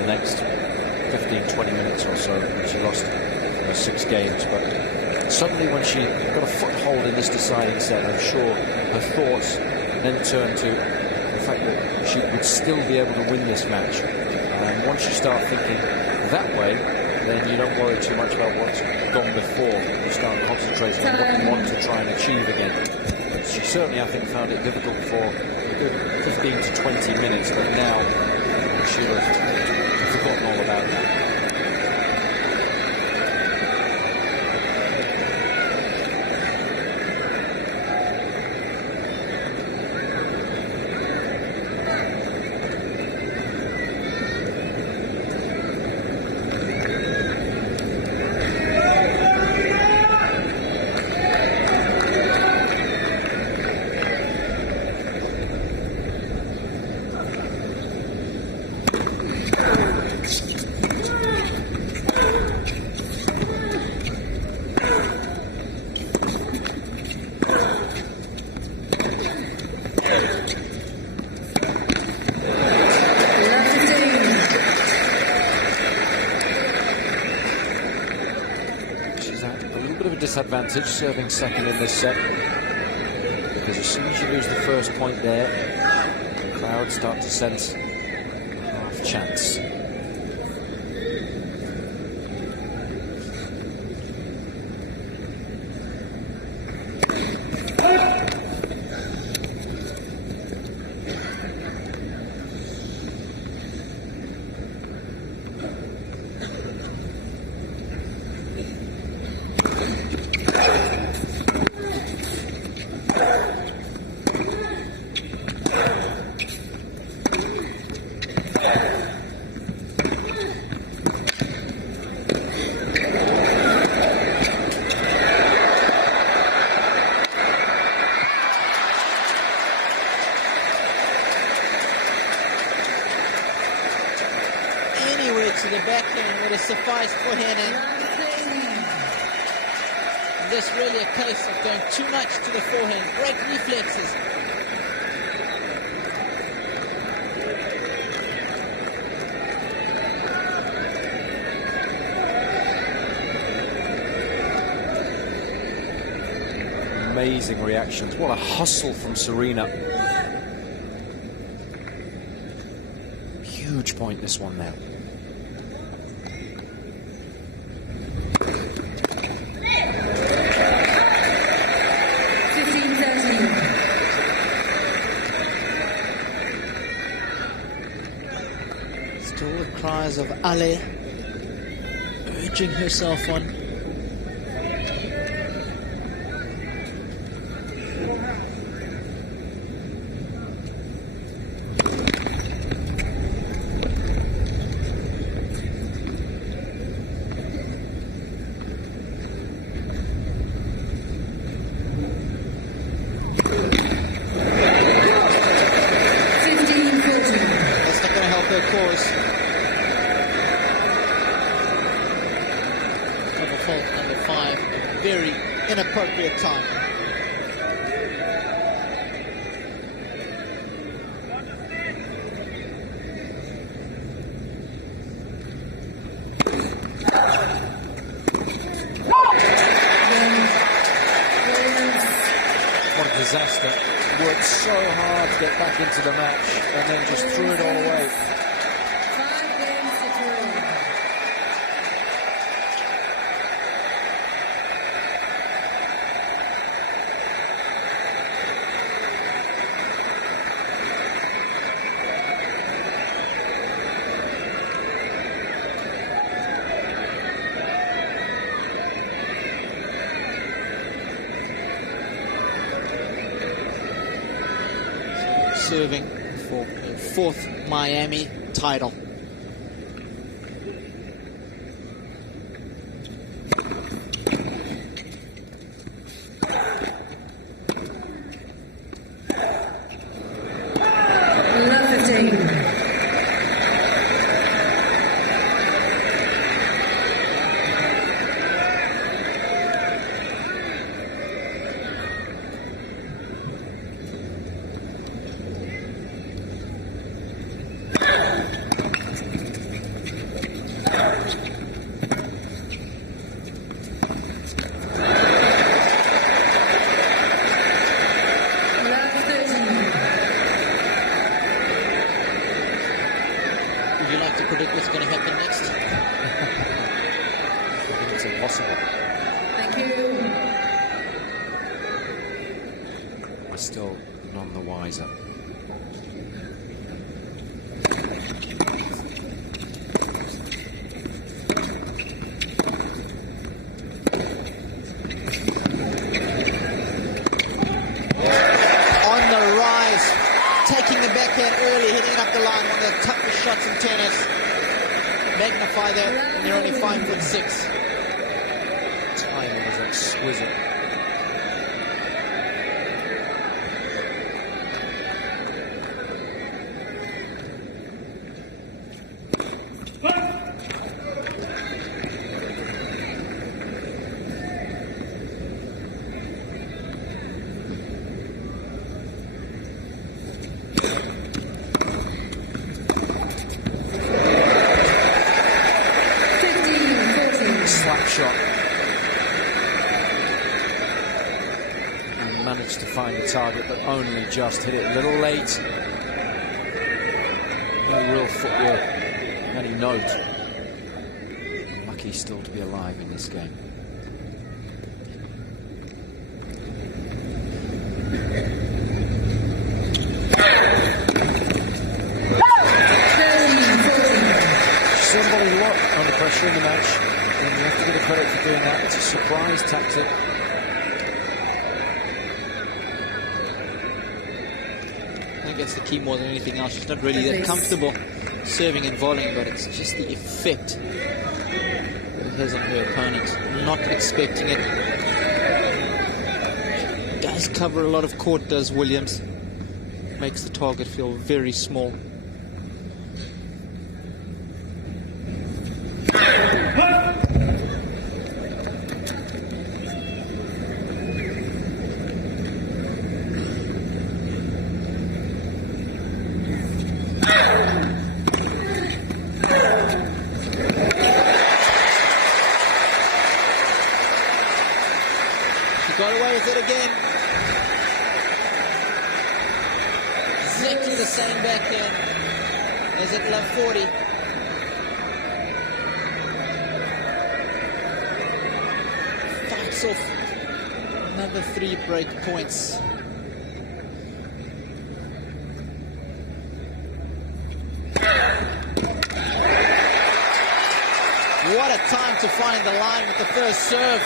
the next 15-20 minutes or so when she lost those 6 games, but suddenly when she got a foothold in this deciding set, I'm sure her thoughts then turned to the fact that she would still be able to win this match. And once you start thinking that way, then you don't worry too much about what's gone before. You start concentrating on what you want to try and achieve again. But she certainly, I think, found it difficult for a good 15 to 20 minutes, but now she'll have forgotten all about that. Disadvantage serving second in this set, because as soon as you lose the first point there, the crowd start to sense a half chance. To the backhand would have sufficed for Henin. This really a case of going too much to the forehand. Great reflexes. Amazing reactions. What a hustle from Serena. Huge point, this one now. Still the cries of Ale urging herself on. Very inappropriate time. What a disaster. Worked so hard to get back into the match and then just threw it all away. serving for a fourth Miami title. Would you like to predict what's going to happen next? I think it's impossible. Thank you. We're still none the wiser. On the rise, taking the backhand early, hitting up the line, one of the toughest shots in tennis. Magnify that when you're only 5'6". Timing was exquisite. Slap shot. And managed to find the target, but only just hit it a little late. No real footwork, any note. Lucky still to be alive in this game. Somebody a lot under pressure in the match. And you have to give her credit for doing that. It's a surprise tactic. I think that's the key more than anything else. She's not really that comfortable serving and volleying, but it's just the effect it has on her opponent. Not expecting it. She does cover a lot of court, does Williams. Makes the target feel very small. Got away with it again. Exactly the same backhand as at love 40. Fights off another 3 break points. What a time to find the line with the first serve.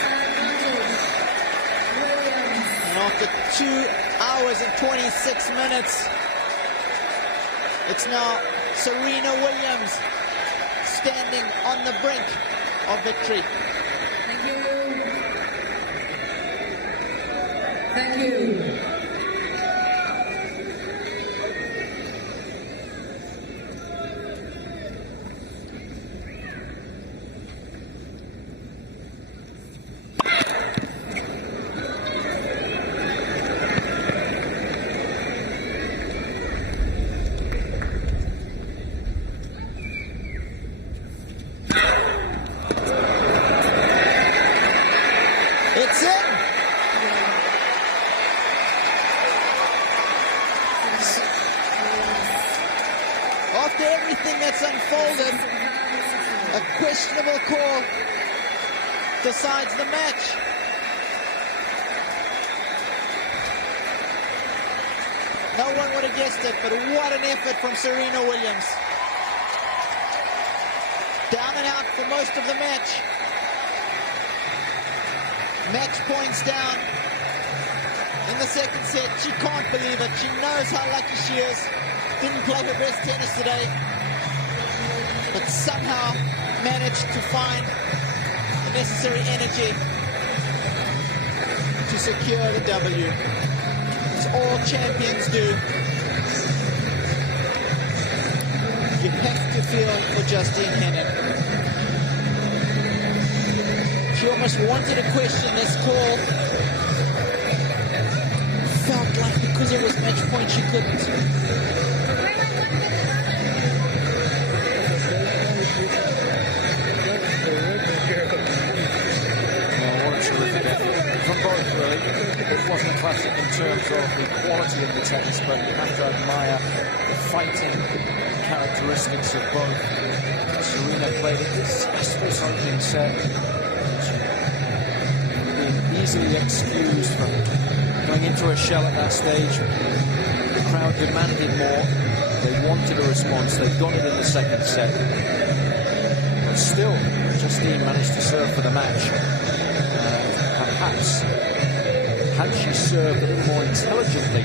After 2 hours and 26 minutes, it's now Serena Williams standing on the brink of victory. Thank you. Thank you. It's in. After everything that's unfolded, a questionable call decides the match. No one would have guessed it, but what an effort from Serena Williams. Down and out for most of the match. Match points down. in the second set. She can't believe it. She knows how lucky she is. Didn't play her best tennis today, but somehow managed to find the necessary energy to secure the W. It's all champions do. You have to feel for Justine Henin. She almost wanted to question this call. Felt like because it was match point she couldn't. It wasn't a classic in terms of the quality of the tennis, but you have to admire the fighting characteristics of both. Serena played a disastrous opening set. Being easily excused from going into a shell at that stage. The crowd demanded more. They wanted a response. They got it in the second set. But still, Justine managed to serve for the match. Perhaps had she served a little more intelligently,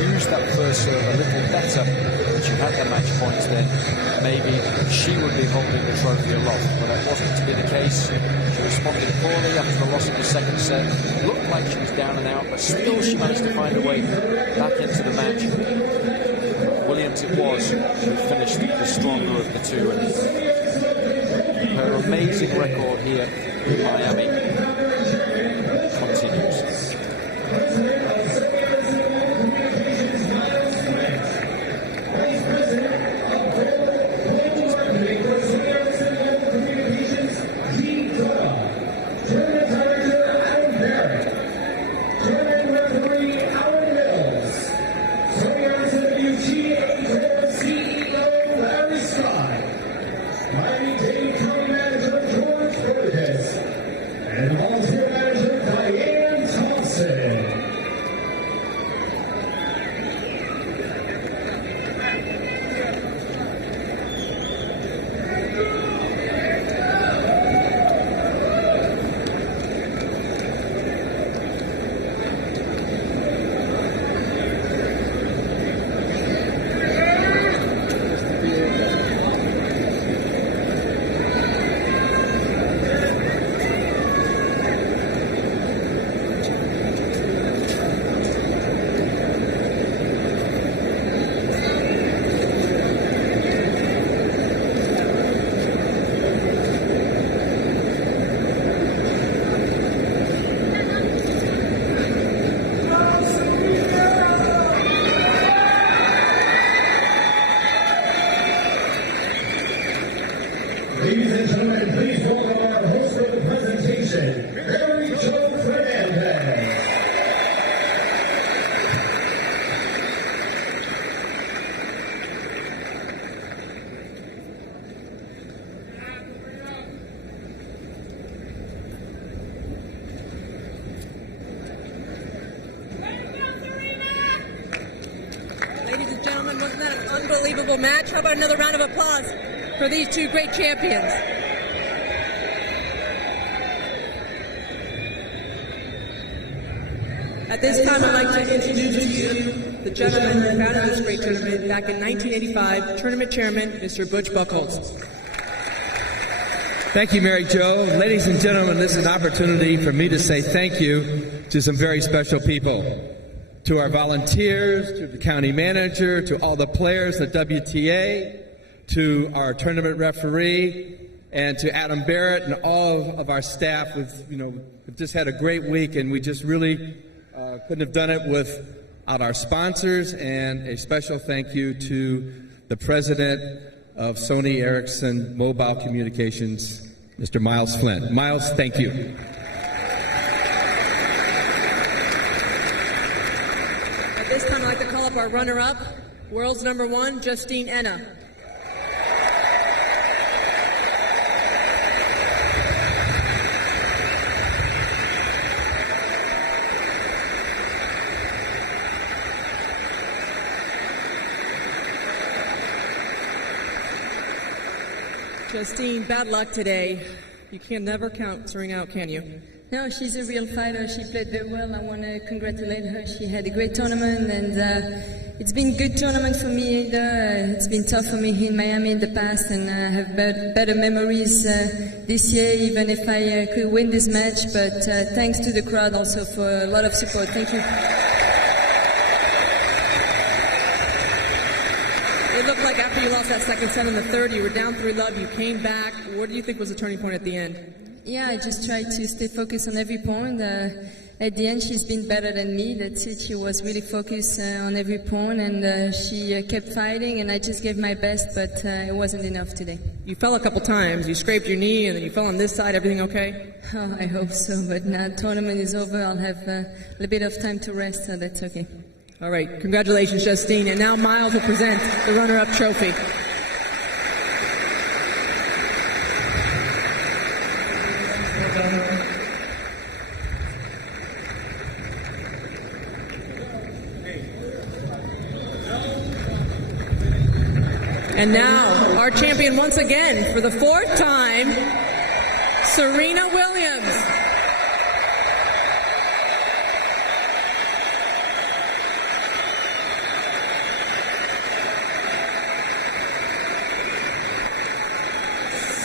used that first serve a little better, and she had the match points, then maybe she would be holding the trophy aloft. But that wasn't to be the case. She responded poorly after the loss of the second set. Looked like she was down and out, but still she managed to find a way back into the match. Williams it was who finished the stronger of the two. And her amazing record here in Miami continues. Ladies and gentlemen, please welcome our host for the presentation, Mary Jo Fernandez. Ladies and gentlemen, wasn't that an unbelievable match? How about another round of applause for these two great champions? At this time, I'd like to introduce to you the gentleman who founded this great tournament back in 1985, Tournament Chairman, Mr. Butch Buchholz. Thank you, Mary Jo. Ladies and gentlemen, this is an opportunity for me to say thank you to some very special people. To our volunteers, to the county manager, to all the players, the WTA, to our tournament referee, and to Adam Barrett and all of our staff. We've just had a great week, and we just really couldn't have done it without our sponsors. And a special thank you to the president of Sony Ericsson Mobile Communications, Mr. Miles Flint. Miles, thank you. At this time, I'd like to call up our runner-up, world's #1, Justine Henin. Justine, bad luck today. You can never count Serena out, can you? No, she's a real fighter. She played very well. I want to congratulate her. She had a great tournament, and it's been a good tournament for me either. It's been tough for me here in Miami in the past, and I have better memories this year, even if I could win this match. But thanks to the crowd also for a lot of support. Thank you. It looked like after you lost that second set in the third, you were down 3-love, you came back. What do you think was the turning point at the end? Yeah, I just tried to stay focused on every point. At the end, she's been better than me. That's it. She was really focused on every point, and she kept fighting, and I just gave my best, but it wasn't enough today. You fell a couple times. You scraped your knee, and then you fell on this side. Everything okay? Oh, I hope so, but now the tournament is over. I'll have a little bit of time to rest, so that's okay. All right. Congratulations, Justine. And now Miles will present the runner-up trophy. And now, our champion once again, for the fourth time, Serena Williams.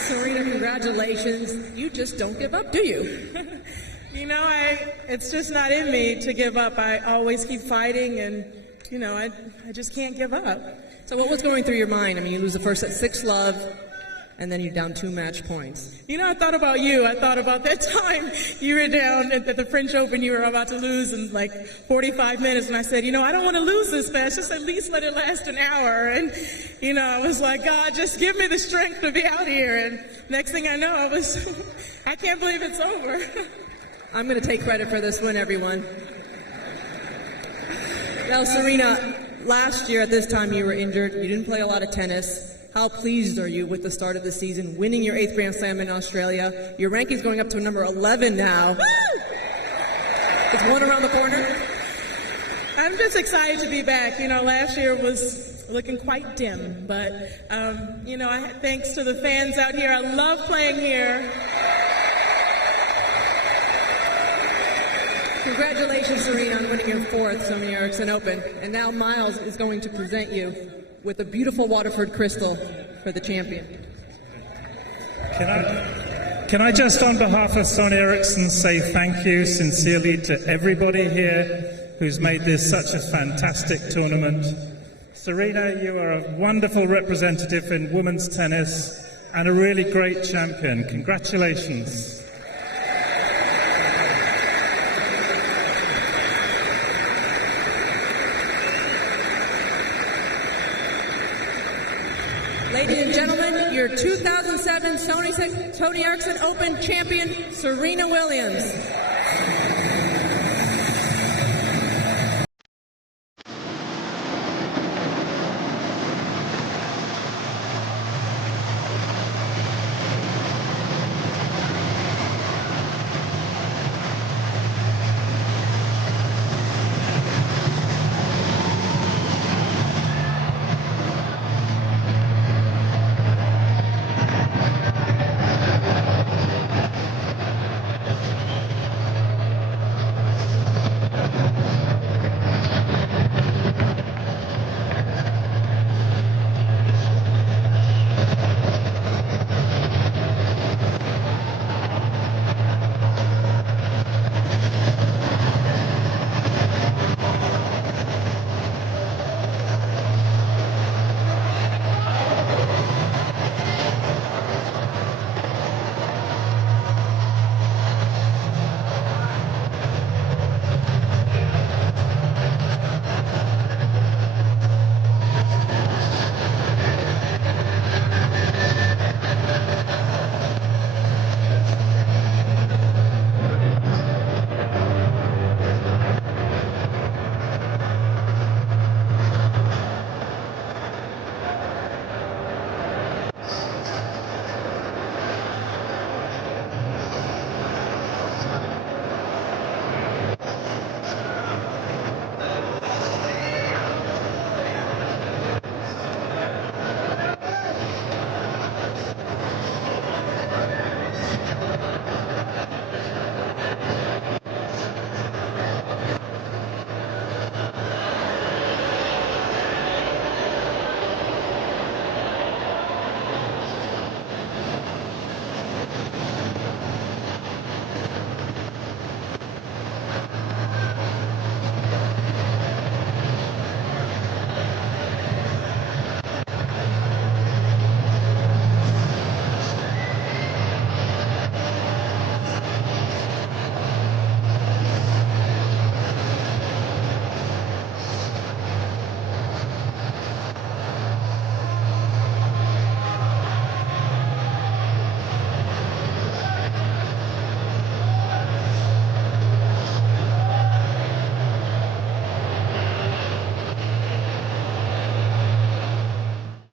Serena, congratulations. You just don't give up, do you? You know, it's just not in me to give up. I always keep fighting, and, you know, I just can't give up. So what was going through your mind? I mean, you lose the first at 6-love, and then you're down 2 match points. You know, I thought about you. I thought about that time you were down at the French Open. You were about to lose in like 45 minutes, and I said, you know, I don't want to lose this match. Just at least let it last an hour. And, you know, I was like, God, just give me the strength to be out here. And next thing I know, I can't believe it's over. I'm going to take credit for this win, everyone. Now, Serena, last year at this time you were injured. You didn't play a lot of tennis. How pleased are you with the start of the season, winning your 8th Grand Slam in Australia? Your ranking's going up to number 11 now. Woo! It's one around the corner. I'm just excited to be back. You know, last year was looking quite dim, but, you know, thanks to the fans out here. I love playing here. Congratulations, Serena, on winning your 4th Sony Ericsson Open. And now Miles is going to present you with a beautiful Waterford crystal for the champion. Can I just, on behalf of Sony Ericsson, say thank you sincerely to everybody here who's made this such a fantastic tournament. Serena, you are a wonderful representative in women's tennis and a really great champion. Congratulations. Ladies and gentlemen, your 2007 Sony Ericsson Open champion, Serena Williams.